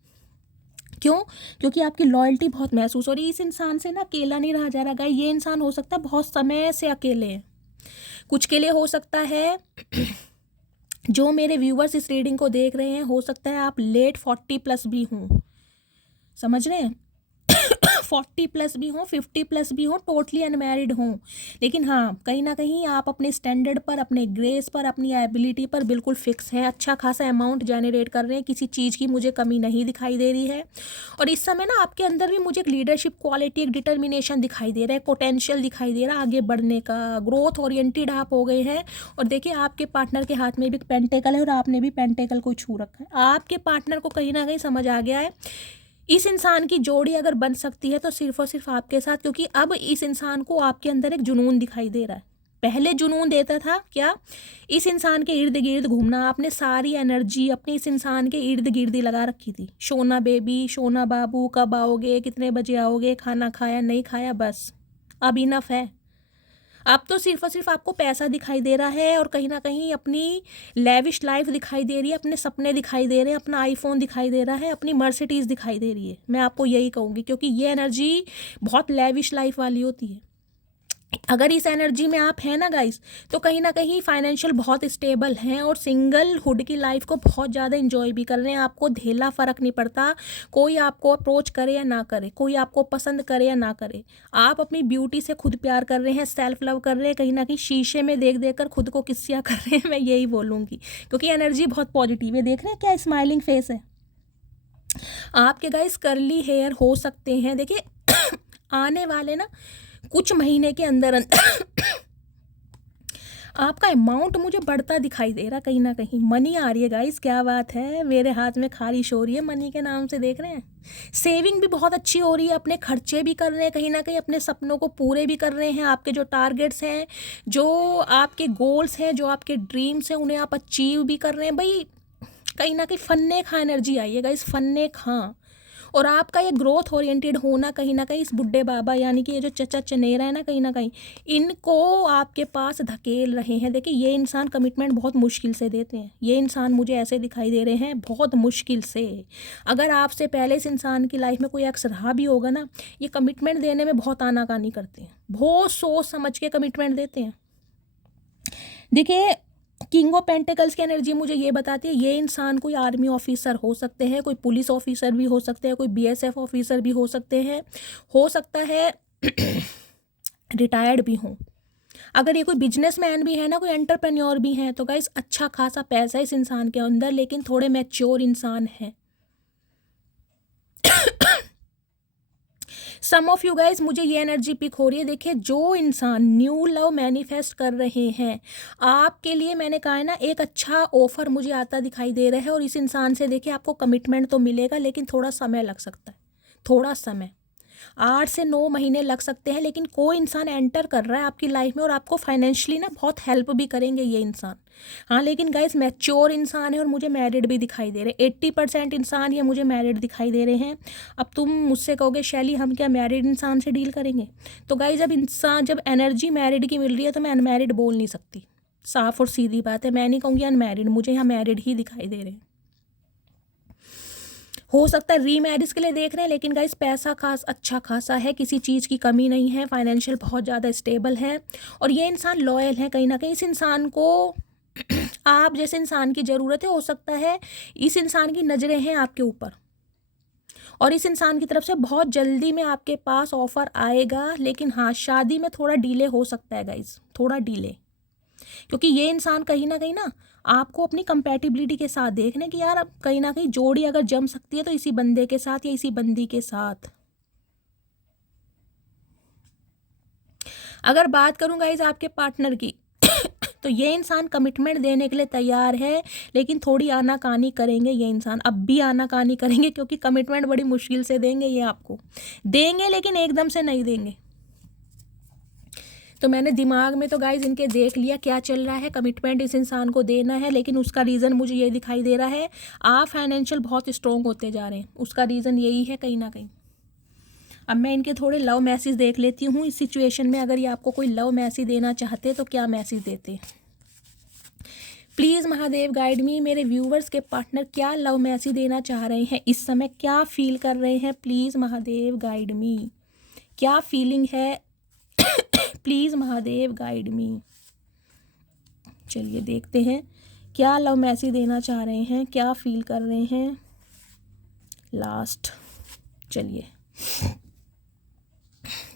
क्यों? क्योंकि आपकी लॉयल्टी बहुत महसूस हो रही है। इस इंसान से ना अकेला नहीं रहा जा रहा गाइस। ये इंसान हो सकता है बहुत समय से अकेले हैं। कुछ के लिए हो सकता है जो मेरे व्यूवर्स इस रीडिंग को देख रहे हैं, हो सकता है आप लेट 40+ भी हों, समझ रहे हैं 40+ भी हों, 50+ भी हों, टोटली अनमैरिड हों, लेकिन हाँ कहीं ना कहीं आप अपने स्टैंडर्ड पर, अपने ग्रेस पर, अपनी एबिलिटी पर बिल्कुल फिक्स हैं। अच्छा खासा अमाउंट जनरेट कर रहे हैं, किसी चीज़ की मुझे कमी नहीं दिखाई दे रही है। और इस समय ना आपके अंदर भी मुझे एक लीडरशिप क्वालिटी, एक डिटर्मिनेशन दिखाई दे रहा है, पोटेंशियल दिखाई दे रहा है आगे बढ़ने का। ग्रोथ ओरिएंटेड आप हो गए हैं। और देखिए आपके पार्टनर के हाथ में भी पेंटेकल है और आपने भी पेंटेकल को छू रखा है। आपके पार्टनर को कहीं ना कहीं समझ आ गया है इस इंसान की जोड़ी अगर बन सकती है तो सिर्फ और सिर्फ आपके साथ, क्योंकि अब इस इंसान को आपके अंदर एक जुनून दिखाई दे रहा है। पहले जुनून देता था क्या? इस इंसान के इर्द गिर्द घूमना। आपने सारी एनर्जी अपनी इस इंसान के इर्द गिर्द ही लगा रखी थी। सोना बेबी, सोना बाबू, कब आओगे, कितने बजे आओगे, खाना खाया नहीं खाया, बस अब इनफ है। अब तो सिर्फ और सिर्फ आपको पैसा दिखाई दे रहा है और कहीं ना कहीं अपनी लेविश लाइफ दिखाई दे रही है, अपने सपने दिखाई दे रहे हैं, अपना आईफोन दिखाई दे रहा है, अपनी मर्सिडीज़ दिखाई दे रही है। मैं आपको यही कहूँगी क्योंकि ये एनर्जी बहुत लेविश लाइफ वाली होती है। अगर इस एनर्जी में आप हैं ना गाइस, तो कहीं ना कहीं फाइनेंशियल बहुत स्टेबल हैं और सिंगलहुड की लाइफ को बहुत ज़्यादा इंजॉय भी कर रहे हैं। आपको ढेला फ़र्क नहीं पड़ता कोई आपको अप्रोच करे या ना करे, कोई आपको पसंद करे या ना करे। आप अपनी ब्यूटी से खुद प्यार कर रहे हैं, सेल्फ लव कर रहे हैं, कहीं ना कहीं शीशे में देख देख कर खुद को किस्सिया कर रहे हैं। मैं यही बोलूँगी क्योंकि एनर्जी बहुत पॉजिटिव है। देख रहे हैं क्या स्माइलिंग फेस है आपके गाइस। कर्ली हेयर हो सकते हैं। देखिए आने वाले ना कुछ महीने के अंदर आपका अमाउंट मुझे बढ़ता दिखाई दे रहा, कहीं ना कहीं मनी आ रही है गाइस। क्या बात है, मेरे हाथ में खारिश हो रही है मनी के नाम से, देख रहे हैं। सेविंग भी बहुत अच्छी हो रही है, अपने खर्चे भी कर रहे हैं, कहीं ना कहीं अपने सपनों को पूरे भी कर रहे हैं। आपके जो टारगेट्स हैं, जो आपके गोल्स हैं, जो आपके ड्रीम्स हैं, उन्हें आप अचीव भी कर रहे हैं। भाई कहीं ना कहीं फन्ने खा एनर्जी आई है गाइस, फन्ने खा। और आपका ये ग्रोथ ओरिएंटेड होना कहीं ना कहीं इस बुड्ढे बाबा यानी कि ये जो चचा चनेरा है ना, कहीं ना कहीं इनको आपके पास धकेल रहे हैं। देखिए ये इंसान कमिटमेंट बहुत मुश्किल से देते हैं। ये इंसान मुझे ऐसे दिखाई दे रहे हैं बहुत मुश्किल से। अगर आपसे पहले इस इंसान की लाइफ में कोई एक्स रहा भी होगा ना, ये कमिटमेंट देने में बहुत आनाकानी करते हैं, बहुत सोच समझ के कमिटमेंट देते हैं। देखिए किंग ऑफ पेंटिकल्स की एनर्जी मुझे ये बताती है ये इंसान कोई आर्मी ऑफिसर हो सकते हैं, कोई पुलिस ऑफिसर भी हो सकते हैं, कोई बीएसएफ ऑफिसर भी हो सकते हैं, हो सकता है रिटायर्ड भी हों। अगर ये कोई बिजनेसमैन भी है ना, कोई एंटरप्रेन्योर भी हैं, तो गाइस अच्छा खासा पैसा है इस इंसान के अंदर, लेकिन थोड़े मैच्योर इंसान हैं। सम ऑफ यू गाइज मुझे ये एनर्जी पिक हो रही है। देखिए जो इंसान न्यू लव मैनिफेस्ट कर रहे हैं आपके लिए, मैंने कहा है ना, एक अच्छा ऑफर मुझे आता दिखाई दे रहा है। और इस इंसान से देखिए आपको कमिटमेंट तो मिलेगा, लेकिन थोड़ा समय लग सकता है, थोड़ा समय 8 से 9 महीने लग सकते हैं। लेकिन कोई इंसान एंटर कर रहा है आपकी लाइफ में और आपको फाइनेंशियली ना बहुत हेल्प भी करेंगे ये इंसान। हाँ लेकिन गाइस मैच्योर इंसान है और मुझे मैरिड भी दिखाई दे रहे हैं। 80% इंसान ये मुझे मैरिड दिखाई दे रहे हैं। अब तुम मुझसे कहोगे शैली हम क्या मैरिड इंसान से डील करेंगे? तो गाइस जब एनर्जी मैरिड की मिल रही है तो मैं अनमैरिड बोल नहीं सकती। साफ और सीधी बात है, मैं नहीं कहूँगी अनमैरिड, मुझे यहाँ मैरिड ही दिखाई दे रहे हैं। हो सकता है रीमैरिज के लिए देख रहे हैं, लेकिन गाइस पैसा खास अच्छा खासा है, किसी चीज़ की कमी नहीं है, फाइनेंशियल बहुत ज़्यादा स्टेबल है और ये इंसान लॉयल है। कहीं ना कहीं इस इंसान को आप जैसे इंसान की ज़रूरत है। हो सकता है इस इंसान की नज़रें हैं आपके ऊपर और इस इंसान की तरफ से बहुत जल्दी में आपके पास ऑफर आएगा। लेकिन हाँ शादी में थोड़ा डिले हो सकता है गाइस, थोड़ा डिले, क्योंकि ये इंसान कहीं ना आपको अपनी कंपैटिबिलिटी के साथ देखने कि यार अब कहीं ना कहीं जोड़ी अगर जम सकती है तो इसी बंदे के साथ या इसी बंदी के साथ। अगर बात करूं गाइस आपके पार्टनर की तो ये इंसान कमिटमेंट देने के लिए तैयार है, लेकिन थोड़ी आनाकानी करेंगे ये इंसान, अब भी आनाकानी करेंगे क्योंकि कमिटमेंट बड़ी मुश्किल से देंगे। ये आपको देंगे लेकिन एकदम से नहीं देंगे। तो मैंने दिमाग में तो गाइज इनके देख लिया क्या चल रहा है। कमिटमेंट इस इंसान को देना है, लेकिन उसका रीज़न मुझे ये दिखाई दे रहा है आप फाइनेंशियल बहुत स्ट्रॉन्ग होते जा रहे हैं, उसका रीज़न यही है कहीं ना कहीं। अब मैं इनके थोड़े लव मैसेज देख लेती हूँ इस सिचुएशन में। अगर ये आपको कोई लव मैसेज देना चाहते तो क्या मैसेज देते? प्लीज़ महादेव गाइड मी, मेरे व्यूवर्स के पार्टनर क्या लव मैसेज देना चाह रहे हैं इस समय, क्या फील कर रहे हैं, प्लीज़ महादेव गाइड मी, क्या फीलिंग है प्लीज़ महादेव गाइड मी। चलिए देखते हैं क्या लव मैसेज देना चाह रहे हैं, क्या फील कर रहे हैं। लास्ट चलिए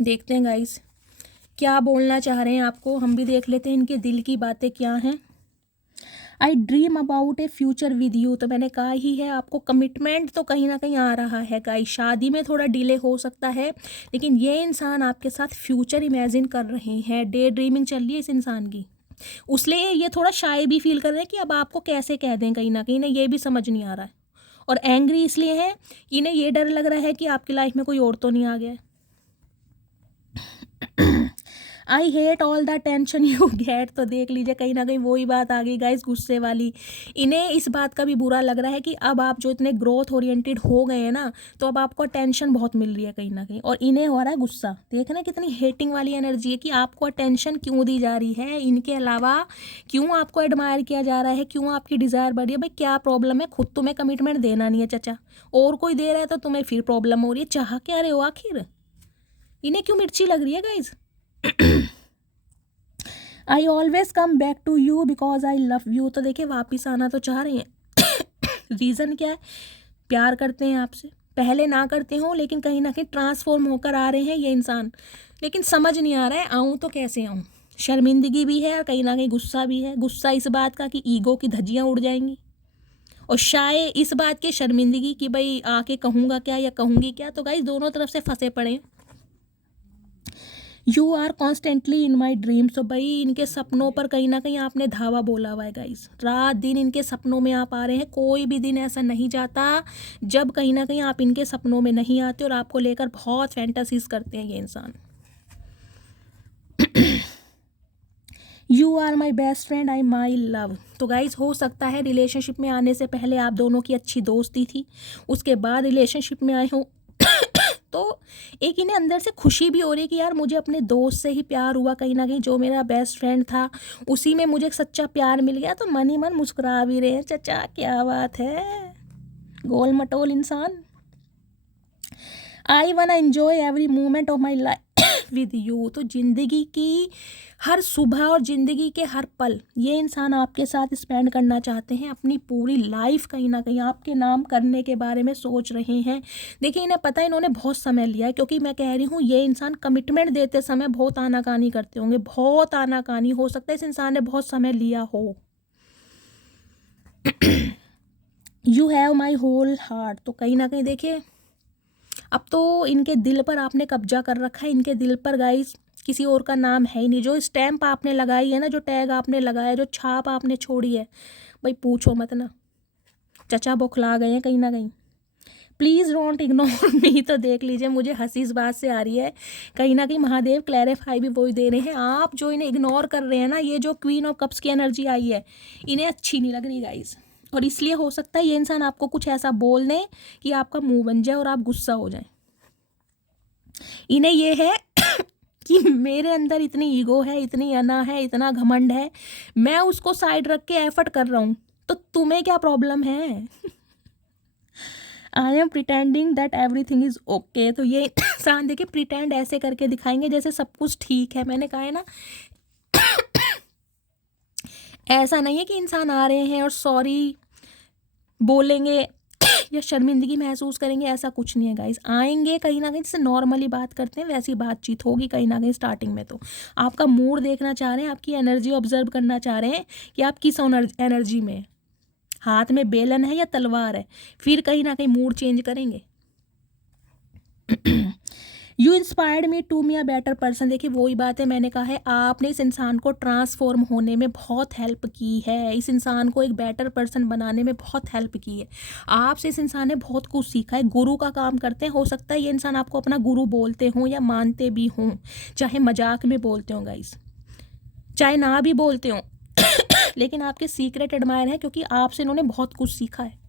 देखते हैं गाइस क्या बोलना चाह रहे हैं आपको, हम भी देख लेते हैं इनके दिल की बातें क्या हैं। आई dream about A future with you, तो मैंने कहा ही है आपको कमिटमेंट तो कहीं ना कहीं आ रहा है गाइस। शादी में थोड़ा डिले हो सकता है, लेकिन ये इंसान आपके साथ फ्यूचर इमेजिन कर रहे हैं, डे ड्रीमिंग चल रही है इस इंसान की, उसलिए ये थोड़ा शाय भी फील कर रहे हैं कि अब आपको कैसे कह दें, कहीं ना कहीं इन्हें ये भी समझ नहीं आ रहा है। और एंग्री इसलिए है, इन्हें ये डर लग रहा है कि आपकी लाइफ में कोई और तो नहीं आ गया है। I hate all the tension you get, तो देख लीजिए कहीं ना कहीं वही बात आ गई गाइस, गुस्से वाली। इन्हें इस बात का भी बुरा लग रहा है कि अब आप जो इतने ग्रोथ ओरिएंटेड हो गए हैं ना, तो अब आपको टेंशन बहुत मिल रही है कहीं ना कहीं, और इन्हें हो रहा है गुस्सा। देखना कितनी हेटिंग वाली एनर्जी है कि आपको अटेंशन क्यों दी जा रही है, इनके अलावा क्यों आपको एडमायर किया जा रहा है, क्यों आपकी डिज़ायर बढ़ी है। भाई क्या प्रॉब्लम है, खुद तुम्हें कमिटमेंट देना नहीं है चाचा, और कोई दे रहा है तो तुम्हें फिर प्रॉब्लम हो रही है। चाह क्या रहे हो आखिर, इन्हें क्यों मिर्ची लग रही है guys. I always come back to you because I love you, तो देखिए वापिस आना तो चाह रहे हैं रीज़न क्या है, प्यार करते हैं आपसे, पहले ना करते हो लेकिन कहीं ना कहीं ट्रांसफॉर्म होकर आ रहे हैं ये इंसान, लेकिन समझ नहीं आ रहा है आऊँ तो कैसे आऊँ। शर्मिंदगी भी है और कहीं ना कहीं गुस्सा भी है। गुस्सा इस बात का कि ईगो की धज्जियाँ उड़ जाएंगी, और शायद इस बात की शर्मिंदगी कि भाई आके कहूँगा क्या या कहूँगी क्या। तो गाइस दोनों तरफ से फंसे पड़े हैं। You are constantly in my dream, तो भाई इनके सपनों पर कहीं ना कहीं आपने धावा बोला हुआ है गाइस। रात दिन इनके सपनों में आप आ रहे हैं, कोई भी दिन ऐसा नहीं जाता जब कहीं ना कहीं आप इनके सपनों में नहीं आते, और आपको लेकर बहुत फैंटासीज करते हैं ये इंसान। You are my best friend I my love, तो गाइज हो सकता है रिलेशनशिप में आने से पहले आप दोनों की अच्छी दोस्ती थी, उसके बाद रिलेशनशिप में आए हो तो एक इन्हें अंदर से खुशी भी हो रही है कि यार मुझे अपने दोस्त से ही प्यार हुआ, कहीं ना कहीं जो मेरा बेस्ट फ्रेंड था उसी में मुझे सच्चा प्यार मिल गया। तो मन ही मन मुस्कुरा भी रहे हैं, चचा क्या बात है, गोल मटोल इंसान। आई वाना enjoy every moment of my life with you, तो ज़िंदगी की हर सुबह और ज़िंदगी के हर पल ये इंसान आपके साथ स्पेंड करना चाहते हैं, अपनी पूरी लाइफ कहीं ना कहीं आपके नाम करने के बारे में सोच रहे हैं। देखिए इन्हें पता है इन्होंने बहुत समय लिया है, क्योंकि मैं कह रही हूँ ये इंसान कमिटमेंट देते समय बहुत आनाकानी करते होंगे, बहुत आनाकानी, हो सकता है इस इंसान ने बहुत समय लिया हो। You have my whole heart, तो कहीं ना कहीं देखिए अब तो इनके दिल पर आपने कब्जा कर रखा है। इनके दिल पर गाइस किसी और का नाम है ही नहीं। जो स्टैम्प आपने लगाई है ना, जो टैग आपने लगाया, जो छाप आपने छोड़ी है, भाई पूछो मत ना, चचा बौखला गए हैं कहीं ना कहीं। प्लीज़ डोंट इग्नोर मी, तो देख लीजिए मुझे हंसी इस बात से आ रही है, कहीं ना कहीं महादेव क्लैरिफाई भी वही दे रहे हैं। आप जो इन्हें इग्नोर कर रहे हैं ना, ये जो क्वीन ऑफ कप्स की एनर्जी आई है इन्हें अच्छी नहीं लग रही गाइस, और इसलिए हो सकता है ये इंसान आपको कुछ ऐसा बोल दे कि आपका मुंह बन जाए और आप गुस्सा हो जाए। इन्हें ये है कि मेरे अंदर इतनी ईगो है, इतनी अना है, इतना घमंड है, मैं उसको साइड रख के एफर्ट कर रहा हूँ, तो तुम्हें क्या प्रॉब्लम है। I am pretending that everything is okay, तो ये इंसान देखिए प्रिटेंड ऐसे करके दिखाएंगे जैसे सब कुछ ठीक है। मैंने कहा है ना ऐसा नहीं है कि इंसान आ रहे हैं और सॉरी बोलेंगे या शर्मिंदगी महसूस करेंगे, ऐसा कुछ नहीं है गाइस। आएंगे कहीं ना कहीं जैसे नॉर्मली बात करते हैं वैसी बातचीत होगी कहीं ना कहीं स्टार्टिंग में। तो आपका मूड देखना चाह रहे हैं, आपकी एनर्जी ऑब्जर्व करना चाह रहे हैं कि आप किस एनर्जी में है, हाथ में बेलन है या तलवार है, फिर कहीं ना कहीं मूड चेंज करेंगे। You inspired me to me a better person, देखिए वही बात है, मैंने कहा है आपने इस इंसान को ट्रांसफॉर्म होने में बहुत हेल्प की है, इस इंसान को एक बेटर पर्सन बनाने में बहुत हेल्प की है। आपसे इस इंसान ने बहुत कुछ सीखा है, गुरु का काम करते हैं। हो सकता है ये इंसान आपको अपना गुरु बोलते हों या मानते भी हों, चाहे मजाक में बोलते हों गाइस, चाहे ना भी बोलते हों लेकिन आपके सीक्रेट एडमायर है, क्योंकि आपसे इन्होंने बहुत कुछ सीखा है।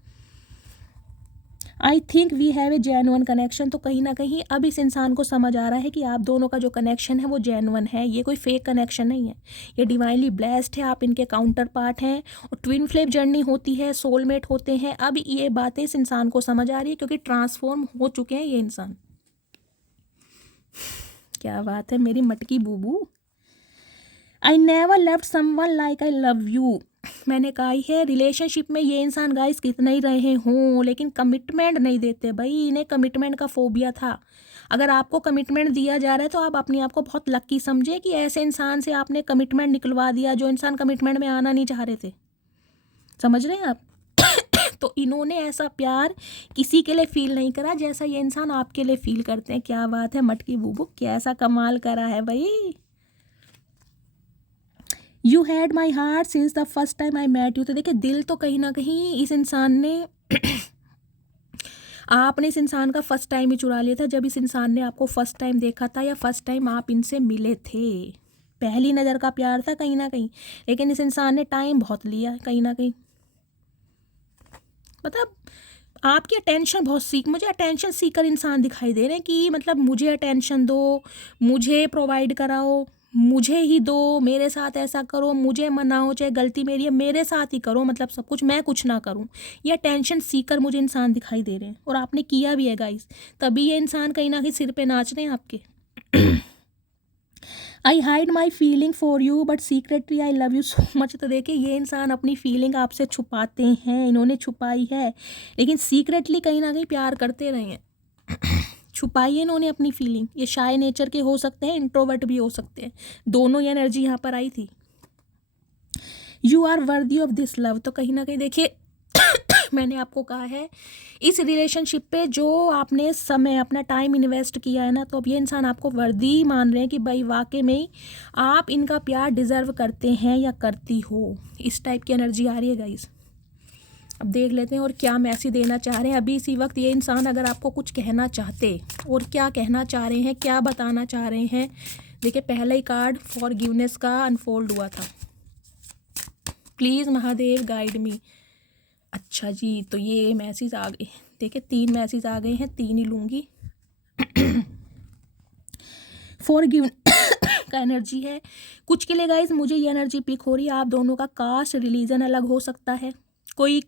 I think we have a genuine connection. तो कहीं ना कहीं अब इस इंसान को समझ आ रहा है कि आप दोनों का जो कनेक्शन है वो जेन्युइन है, ये कोई फेक कनेक्शन नहीं है, ये डिवाइनली ब्लेस्ड है, आप इनके काउंटर पार्ट हैं और ट्विन फ्लेम जर्नी होती है, सोलमेट होते हैं। अब ये बातें इस इंसान को समझ आ रही है क्योंकि ट्रांसफॉर्म हो चुके हैं ये इंसान। क्या बात है मेरी मटकी बूबू। I never loved someone like I love you. मैंने कहा ही है रिलेशनशिप में ये इंसान गाइस कितना ही रहे हों लेकिन कमिटमेंट नहीं देते भाई, इन्हें कमिटमेंट का फोबिया था। अगर आपको कमिटमेंट दिया जा रहा है तो आप अपने आप को बहुत लक्की समझे कि ऐसे इंसान से आपने कमिटमेंट निकलवा दिया जो इंसान कमिटमेंट में आना नहीं चाह रहे थे। समझ रहे हैं आप? तो इन्होंने ऐसा प्यार किसी के लिए फील नहीं करा जैसा ये इंसान आपके लिए फील करते हैं। क्या बात है मटकी बूबू, कैसा कमाल करा है भाई। You had my heart since the first time I met you. तो देखिए दिल तो कहीं ना कहीं इस इंसान ने आपने इस इंसान का फर्स्ट टाइम ही चुरा लिया था जब इस इंसान ने आपको फर्स्ट टाइम देखा था या फर्स्ट टाइम आप इनसे मिले थे। पहली नज़र का प्यार था कहीं ना कहीं, लेकिन इस इंसान ने टाइम बहुत लिया कहीं ना कहीं। मतलब आपकी अटेंशन बहुत मुझे अटेंशन सीकर इंसान दिखाई दे रहे हैं कि मतलब मुझे अटेंशन दो, मुझे प्रोवाइड कराओ, मुझे ही दो, मेरे साथ ऐसा करो, मुझे मनाओ, चाहे गलती मेरी है मेरे साथ ही करो, मतलब सब कुछ, मैं कुछ ना करूं। ये अटेंशन सीकर मुझे इंसान दिखाई दे रहे हैं और आपने किया भी है गाइस, तभी ये इंसान कहीं ना कहीं सिर पे नाच रहे हैं आपके। आई hide my feeling for you but secretly I love you so much. तो देखिए ये इंसान अपनी फीलिंग आपसे छुपाते हैं, इन्होंने छुपाई है लेकिन सीक्रेटली कहीं ना कहीं प्यार करते रहे हैं। छुपाई है इन्होंने अपनी फीलिंग। ये शाय नेचर के हो सकते हैं, इंट्रोवर्ट भी हो सकते हैं, दोनों ही एनर्जी यहाँ पर आई थी। You are worthy of this love. तो कहीं ना कहीं देखिए मैंने आपको कहा है इस रिलेशनशिप पे जो आपने समय अपना टाइम इन्वेस्ट किया है ना, तो अब ये इंसान आपको वर्दी मान रहे हैं कि भाई वाकई में ही आप इनका प्यार डिज़र्व करते हैं या करती हो। इस टाइप की एनर्जी आ रही है गाइस। अब देख लेते हैं और क्या मैसेज देना चाह रहे हैं अभी इसी वक्त ये इंसान। अगर आपको कुछ कहना चाहते और क्या कहना चाह रहे हैं, क्या बताना चाह रहे हैं। देखिए पहला ही कार्ड फॉरगिवनेस का अनफोल्ड हुआ था। प्लीज़ महादेव गाइड मी। अच्छा जी, तो ये मैसेज आ गए। देखिए 3 मैसेज आ गए हैं, 3 ही लूँगी। फॉरगिव का एनर्जी है कुछ के लिए गाइज। मुझे ये एनर्जी पिक हो रही है, आप दोनों का कास्ट रिलीजन अलग हो सकता है, कोई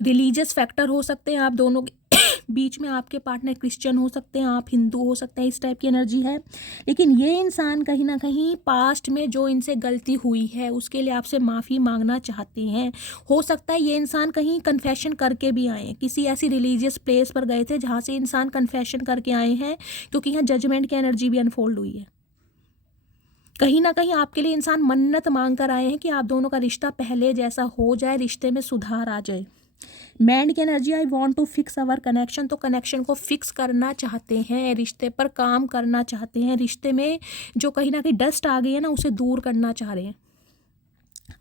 रिलीजियस फैक्टर हो सकते हैं आप दोनों के बीच में। आपके पार्टनर क्रिश्चियन हो सकते हैं, आप हिंदू हो सकते हैं, इस टाइप की एनर्जी है। लेकिन ये इंसान कहीं ना कहीं पास्ट में जो इनसे गलती हुई है उसके लिए आपसे माफ़ी मांगना चाहते हैं। हो सकता है ये इंसान कहीं कन्फेशन करके भी आए हैं, किसी ऐसी रिलीजियस प्लेस पर गए थे जहाँ से इंसान कन्फेशन करके आए हैं, क्योंकि यहाँ जजमेंट की एनर्जी भी अनफोल्ड हुई है। कहीं ना कहीं आपके लिए इंसान मन्नत मांग कर आए हैं कि आप दोनों का रिश्ता पहले जैसा हो जाए, रिश्ते में सुधार आ जाए। मैंड की energy I want to fix our connection. तो कनेक्शन को फिक्स करना चाहते हैं, रिश्ते पर काम करना चाहते हैं, रिश्ते में जो कहीं ना कहीं डस्ट आ गई है ना उसे दूर करना चाह रहे हैं।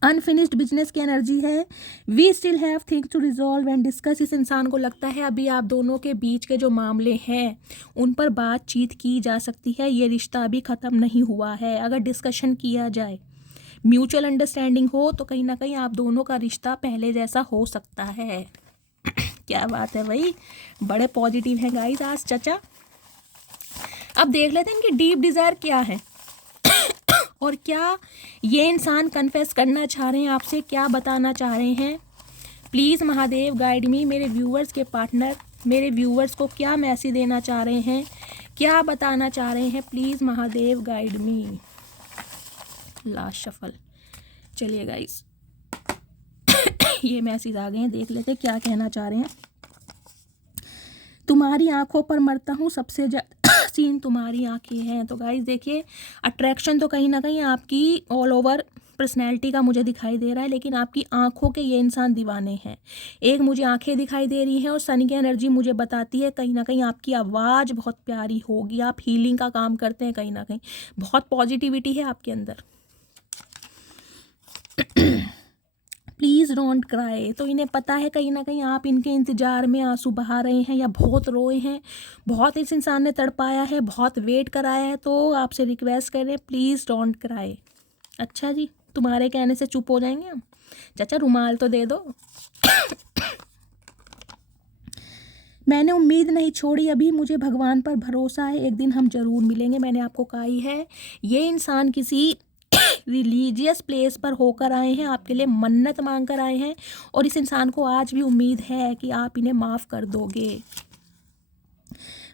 अनफिनिश्ड बिजनेस की एनर्जी है। We still have things to resolve and discuss. इस इंसान को लगता है अभी आप दोनों के बीच के जो मामले हैं उन पर बातचीत की जा सकती है, ये रिश्ता अभी ख़त्म नहीं हुआ है। अगर डिस्कशन किया जाए, म्यूचुअल अंडरस्टैंडिंग हो, तो कहीं ना कहीं आप दोनों का रिश्ता पहले जैसा हो सकता है। क्या बात है भाई, बड़े पॉजिटिव हैं गाइस आज चाचा। अब देख लेते हैं इनकी डीप डिज़ायर क्या है और क्या ये इंसान कन्फेस करना चाह रहे हैं आपसे, क्या बताना चाह रहे हैं। प्लीज़ महादेव गाइड मी। मेरे व्यूअर्स के पार्टनर मेरे व्यूअर्स को क्या मैसेज देना चाह रहे हैं, क्या बताना चाह रहे हैं। Please Mahadev guide me. Last shuffle. चलिए गाइस ये मैसेज आ गए हैं, देख लेते क्या कहना चाह रहे हैं। तुम्हारी आंखों पर मरता हूँ सबसे ज़्यादा सीन तुम्हारी आंखें हैं। तो गाइस देखिए अट्रैक्शन तो कहीं ना कहीं आपकी ऑल ओवर पर्सनैलिटी का मुझे दिखाई दे रहा है, लेकिन आपकी आंखों के ये इंसान दीवाने हैं। एक मुझे आंखें दिखाई दे रही हैं और सन की एनर्जी मुझे बताती है कहीं ना कहीं आपकी आवाज़ बहुत प्यारी होगी, आप हीलिंग का काम करते हैं, कहीं ना कहीं बहुत पॉजिटिविटी है आपके अंदर। Please don't cry. तो इन्हें पता है कहीं ना कहीं आप इनके इंतज़ार में आंसू बहा रहे हैं या बहुत रोए हैं, बहुत इस इंसान ने तड़पाया है, बहुत वेट कराया है। तो आपसे रिक्वेस्ट कर रहे हैं प्लीज़ डोंट क्राई। अच्छा जी, तुम्हारे कहने से चुप हो जाएंगे हम। चाचा रुमाल तो दे दो। मैंने उम्मीद नहीं छोड़ी अभी, मुझे भगवान पर भरोसा है, एक दिन हम जरूर मिलेंगे। मैंने आपको कहा ही है, ये इंसान किसी रिलीजियस प्लेस पर होकर आए हैं, आपके लिए मन्नत मांग कर आए हैं, और इस इंसान को आज भी उम्मीद है कि आप इन्हें माफ़ कर दोगे।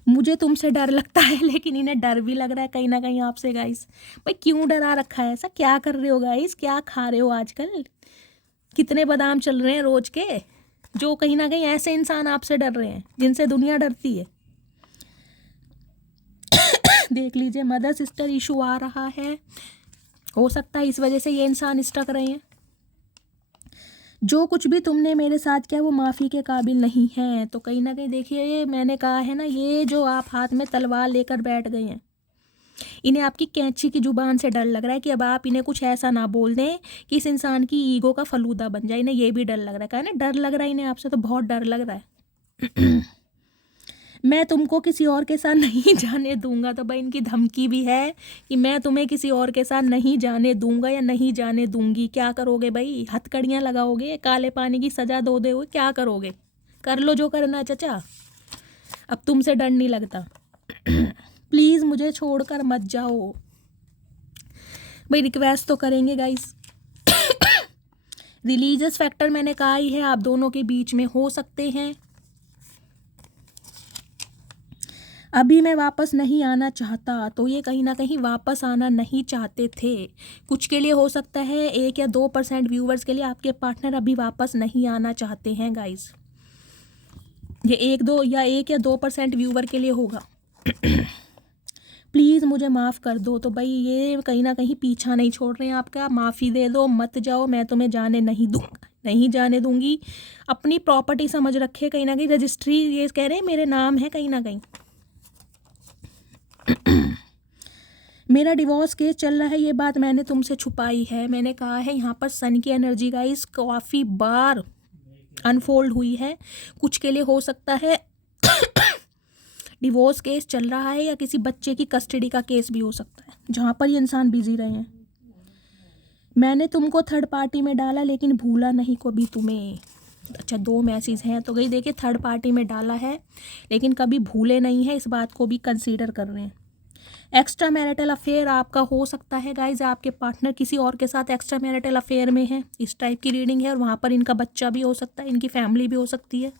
मुझे तुमसे डर लगता है, लेकिन इन्हें डर भी लग रहा है कहीं ना कहीं आपसे गाइस। भाई क्यों डरा रखा है ऐसा, क्या कर रहे हो गाइस, क्या खा रहे हो आजकल, कितने बादाम चल रहे हैं रोज के, जो कहीं ना कहीं ऐसे इंसान आपसे डर रहे हैं जिनसे दुनिया डरती है। देख लीजिए, मदर सिस्टर इशू आ रहा है, हो सकता है इस वजह से ये इंसान स्टक रहे हैं। जो कुछ भी तुमने मेरे साथ किया वो माफ़ी के काबिल नहीं है। तो कहीं ना कहीं देखिए, ये मैंने कहा है ना, ये जो आप हाथ में तलवार लेकर बैठ गए हैं, इन्हें आपकी कैंची की जुबान से डर लग रहा है कि अब आप इन्हें कुछ ऐसा ना बोल दें कि इस इंसान की ईगो का फलूदा बन जाए। इन्हें ये भी डर लग रहा है, कहा ना डर लग रहा है इन्हें आपसे, तो बहुत डर लग रहा है। मैं तुमको किसी और के साथ नहीं जाने दूंगा। तो भाई इनकी धमकी भी है कि मैं तुम्हें किसी और के साथ नहीं जाने दूंगा या नहीं जाने दूंगी। क्या करोगे भाई, हथकड़ियाँ लगाओगे, काले पानी की सजा दो दोगे, क्या करोगे, कर लो जो करना है चचा, अब तुमसे डर नहीं लगता। प्लीज़ मुझे छोड़कर मत जाओ। भाई रिक्वेस्ट तो करेंगे गाइस। रिलीजियस फैक्टर मैंने कहा ही है, आप दोनों के बीच में हो सकते हैं। अभी मैं वापस नहीं आना चाहता, तो ये कहीं ना कहीं वापस आना नहीं चाहते थे। कुछ के लिए हो सकता है 1 या 2% व्यूवर्स के लिए आपके पार्टनर अभी वापस नहीं आना चाहते हैं गाइस। ये 1 या 2% व्यूवर के लिए होगा। प्लीज़ मुझे माफ़ कर दो। तो भाई ये कहीं ना कहीं पीछा नहीं छोड़ रहे हैं आपका, माफ़ी दे दो, मत जाओ, मैं तुम्हें जाने नहीं दूंगा, नहीं जाने दूंगी। अपनी प्रॉपर्टी समझ रखे, कहीं ना कहीं रजिस्ट्री ये कह रहे हैं मेरे नाम है कहीं ना कहीं। मेरा डिवोर्स केस चल रहा है, ये बात मैंने तुमसे छुपाई है। मैंने कहा है यहाँ पर सन की एनर्जी गाइस काफ़ी बार अनफोल्ड हुई है। कुछ के लिए हो सकता है डिवोर्स केस चल रहा है, या किसी बच्चे की कस्टडी का केस भी हो सकता है जहाँ पर ये इंसान बिजी रहे हैं। मैंने तुमको थर्ड पार्टी में डाला, लेकिन भूला नहीं कभी तुम्हें। अच्छा 2 मैसेज हैं, तो गई देखिए, थर्ड पार्टी में डाला है लेकिन कभी भूले नहीं है, इस बात को भी कंसीडर कर रहे हैं। एक्स्ट्रा मैरिटल अफेयर आपका हो सकता है गाइज, आपके पार्टनर किसी और के साथ एक्स्ट्रा मैरिटल अफेयर में है, इस टाइप की रीडिंग है, और वहाँ पर इनका बच्चा भी हो सकता है, इनकी फैमिली भी हो सकती है।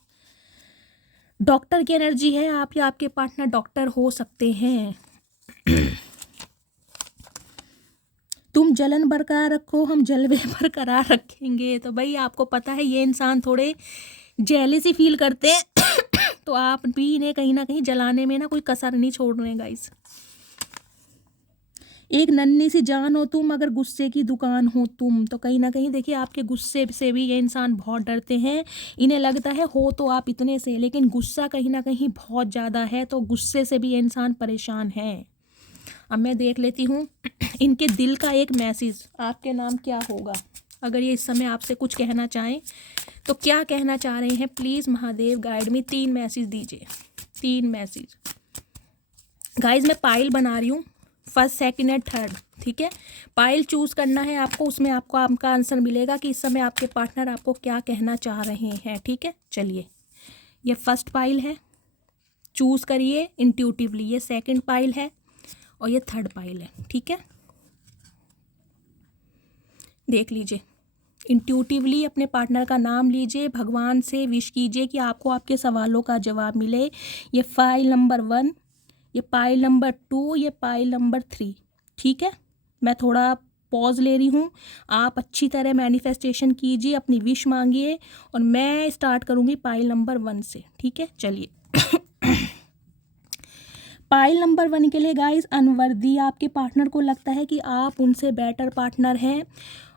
डॉक्टर की एनर्जी है, आप या आपके पार्टनर डॉक्टर हो सकते हैं। तुम जलन बरकरार रखो, हम जलवे बरकरार रखेंगे। तो भाई आपको पता है ये इंसान थोड़े जेलसी फील करते हैं तो आप भी इन्हें कहीं ना कहीं जलाने में ना कोई कसर नहीं छोड़ रहे हैं गाइस। एक नन्ही सी जान हो तुम, अगर गुस्से की दुकान हो तुम। तो कहीं ना कहीं देखिए, आपके गुस्से से भी ये इंसान बहुत डरते हैं। इन्हें लगता है हो तो आप इतने से, लेकिन गुस्सा कहीं ना कहीं बहुत ज़्यादा है, तो गुस्से से भी ये इंसान परेशान है। अब मैं देख लेती हूँ इनके दिल का एक मैसेज आपके नाम क्या होगा। अगर ये इस समय आपसे कुछ कहना चाहें तो क्या कहना चाह रहे हैं, प्लीज़ महादेव गाइड में 3 मैसेज दीजिए, 3 मैसेज। गाइज मैं पाइल बना रही हूँ, फर्स्ट सेकंड एंड थर्ड, ठीक है। पाइल चूज़ करना है आपको, उसमें आपको आपका आंसर मिलेगा कि इस समय आपके पार्टनर आपको क्या कहना चाह रहे हैं, ठीक है। चलिए, ये फर्स्ट पाइल है, चूज़ करिए इंट्यूटिवली। ये सेकंड पाइल है और ये थर्ड पाइल है, ठीक है। देख लीजिए, इंट्यूटिवली अपने पार्टनर का नाम लीजिए, भगवान से विश कीजिए कि आपको आपके सवालों का जवाब मिले। ये पाइल नंबर 1, ये पाइल नंबर 2, ये पाइल नंबर 3, ठीक है। मैं थोड़ा पॉज ले रही हूँ, आप अच्छी तरह मैनिफेस्टेशन कीजिए, अपनी विश मांगिए, और मैं स्टार्ट करूँगी पाइल नंबर 1 से, ठीक है। चलिए पाइल नंबर 1 के लिए गाइस, अनवर्दी, आपके पार्टनर को लगता है कि आप उनसे बेटर पार्टनर हैं,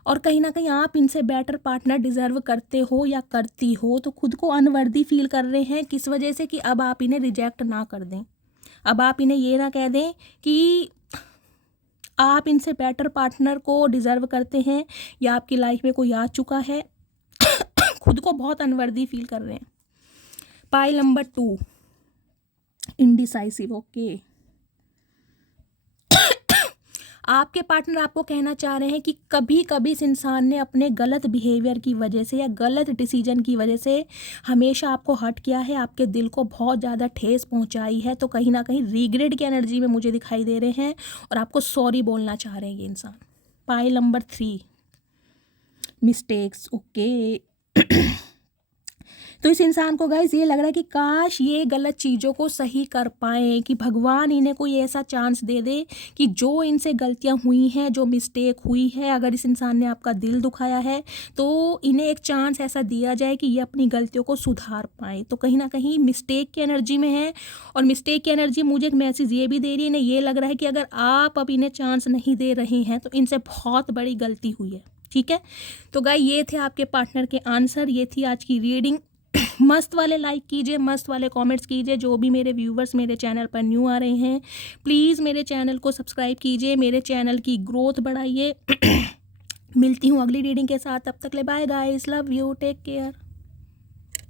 और कहीं ना कहीं आप इनसे बेटर पार्टनर डिज़र्व करते हो या करती हो, तो खुद को अनवर्दी फील कर रहे हैं। किस वजह से, कि अब आप इन्हें रिजेक्ट ना कर दें, अब आप इन्हें ये ना कह दें कि आप इनसे बेटर पार्टनर को डिज़र्व करते हैं, या आपकी लाइफ में कोई आ चुका है। खुद को बहुत अनवर्दी फील कर रहे हैं। Pile number 2, indecisive, okay. आपके पार्टनर आपको कहना चाह रहे हैं कि कभी कभी इस इंसान ने अपने गलत बिहेवियर की वजह से या गलत डिसीजन की वजह से हमेशा आपको हर्ट किया है, आपके दिल को बहुत ज़्यादा ठेस पहुंचाई है। तो कहीं ना कहीं रिग्रेट की एनर्जी में मुझे दिखाई दे रहे हैं और आपको सॉरी बोलना चाह रहे हैं ये इंसान। Pile number 3, mistakes. ओके तो इस इंसान को गाइस ये लग रहा है कि काश ये गलत चीज़ों को सही कर पाए, कि भगवान इन्हें कोई ऐसा चांस दे दे कि जो इनसे गलतियां हुई हैं, जो मिस्टेक हुई है, अगर इस इंसान ने आपका दिल दुखाया है तो इन्हें एक चांस ऐसा दिया जाए कि ये अपनी गलतियों को सुधार पाए। तो कहीं ना कहीं मिस्टेक की एनर्जी में है और मिस्टेक की एनर्जी मुझे एक मैसेज ये भी दे रही है, इन्हें ये लग रहा है कि अगर आप अब इन्हें चांस नहीं दे रहे हैं तो इनसे बहुत बड़ी गलती हुई है। ठीक है, तो गाइस ये थे आपके पार्टनर के आंसर, ये थी आज की रीडिंग। मस्त वाले लाइक कीजिए, मस्त वाले कमेंट्स कीजिए। जो भी मेरे व्यूवर्स मेरे चैनल पर न्यू आ रहे हैं प्लीज़ मेरे चैनल को सब्सक्राइब कीजिए, मेरे चैनल की ग्रोथ बढ़ाइए। मिलती हूँ अगली रीडिंग के साथ, तब तक ले bye guys, love you, take care.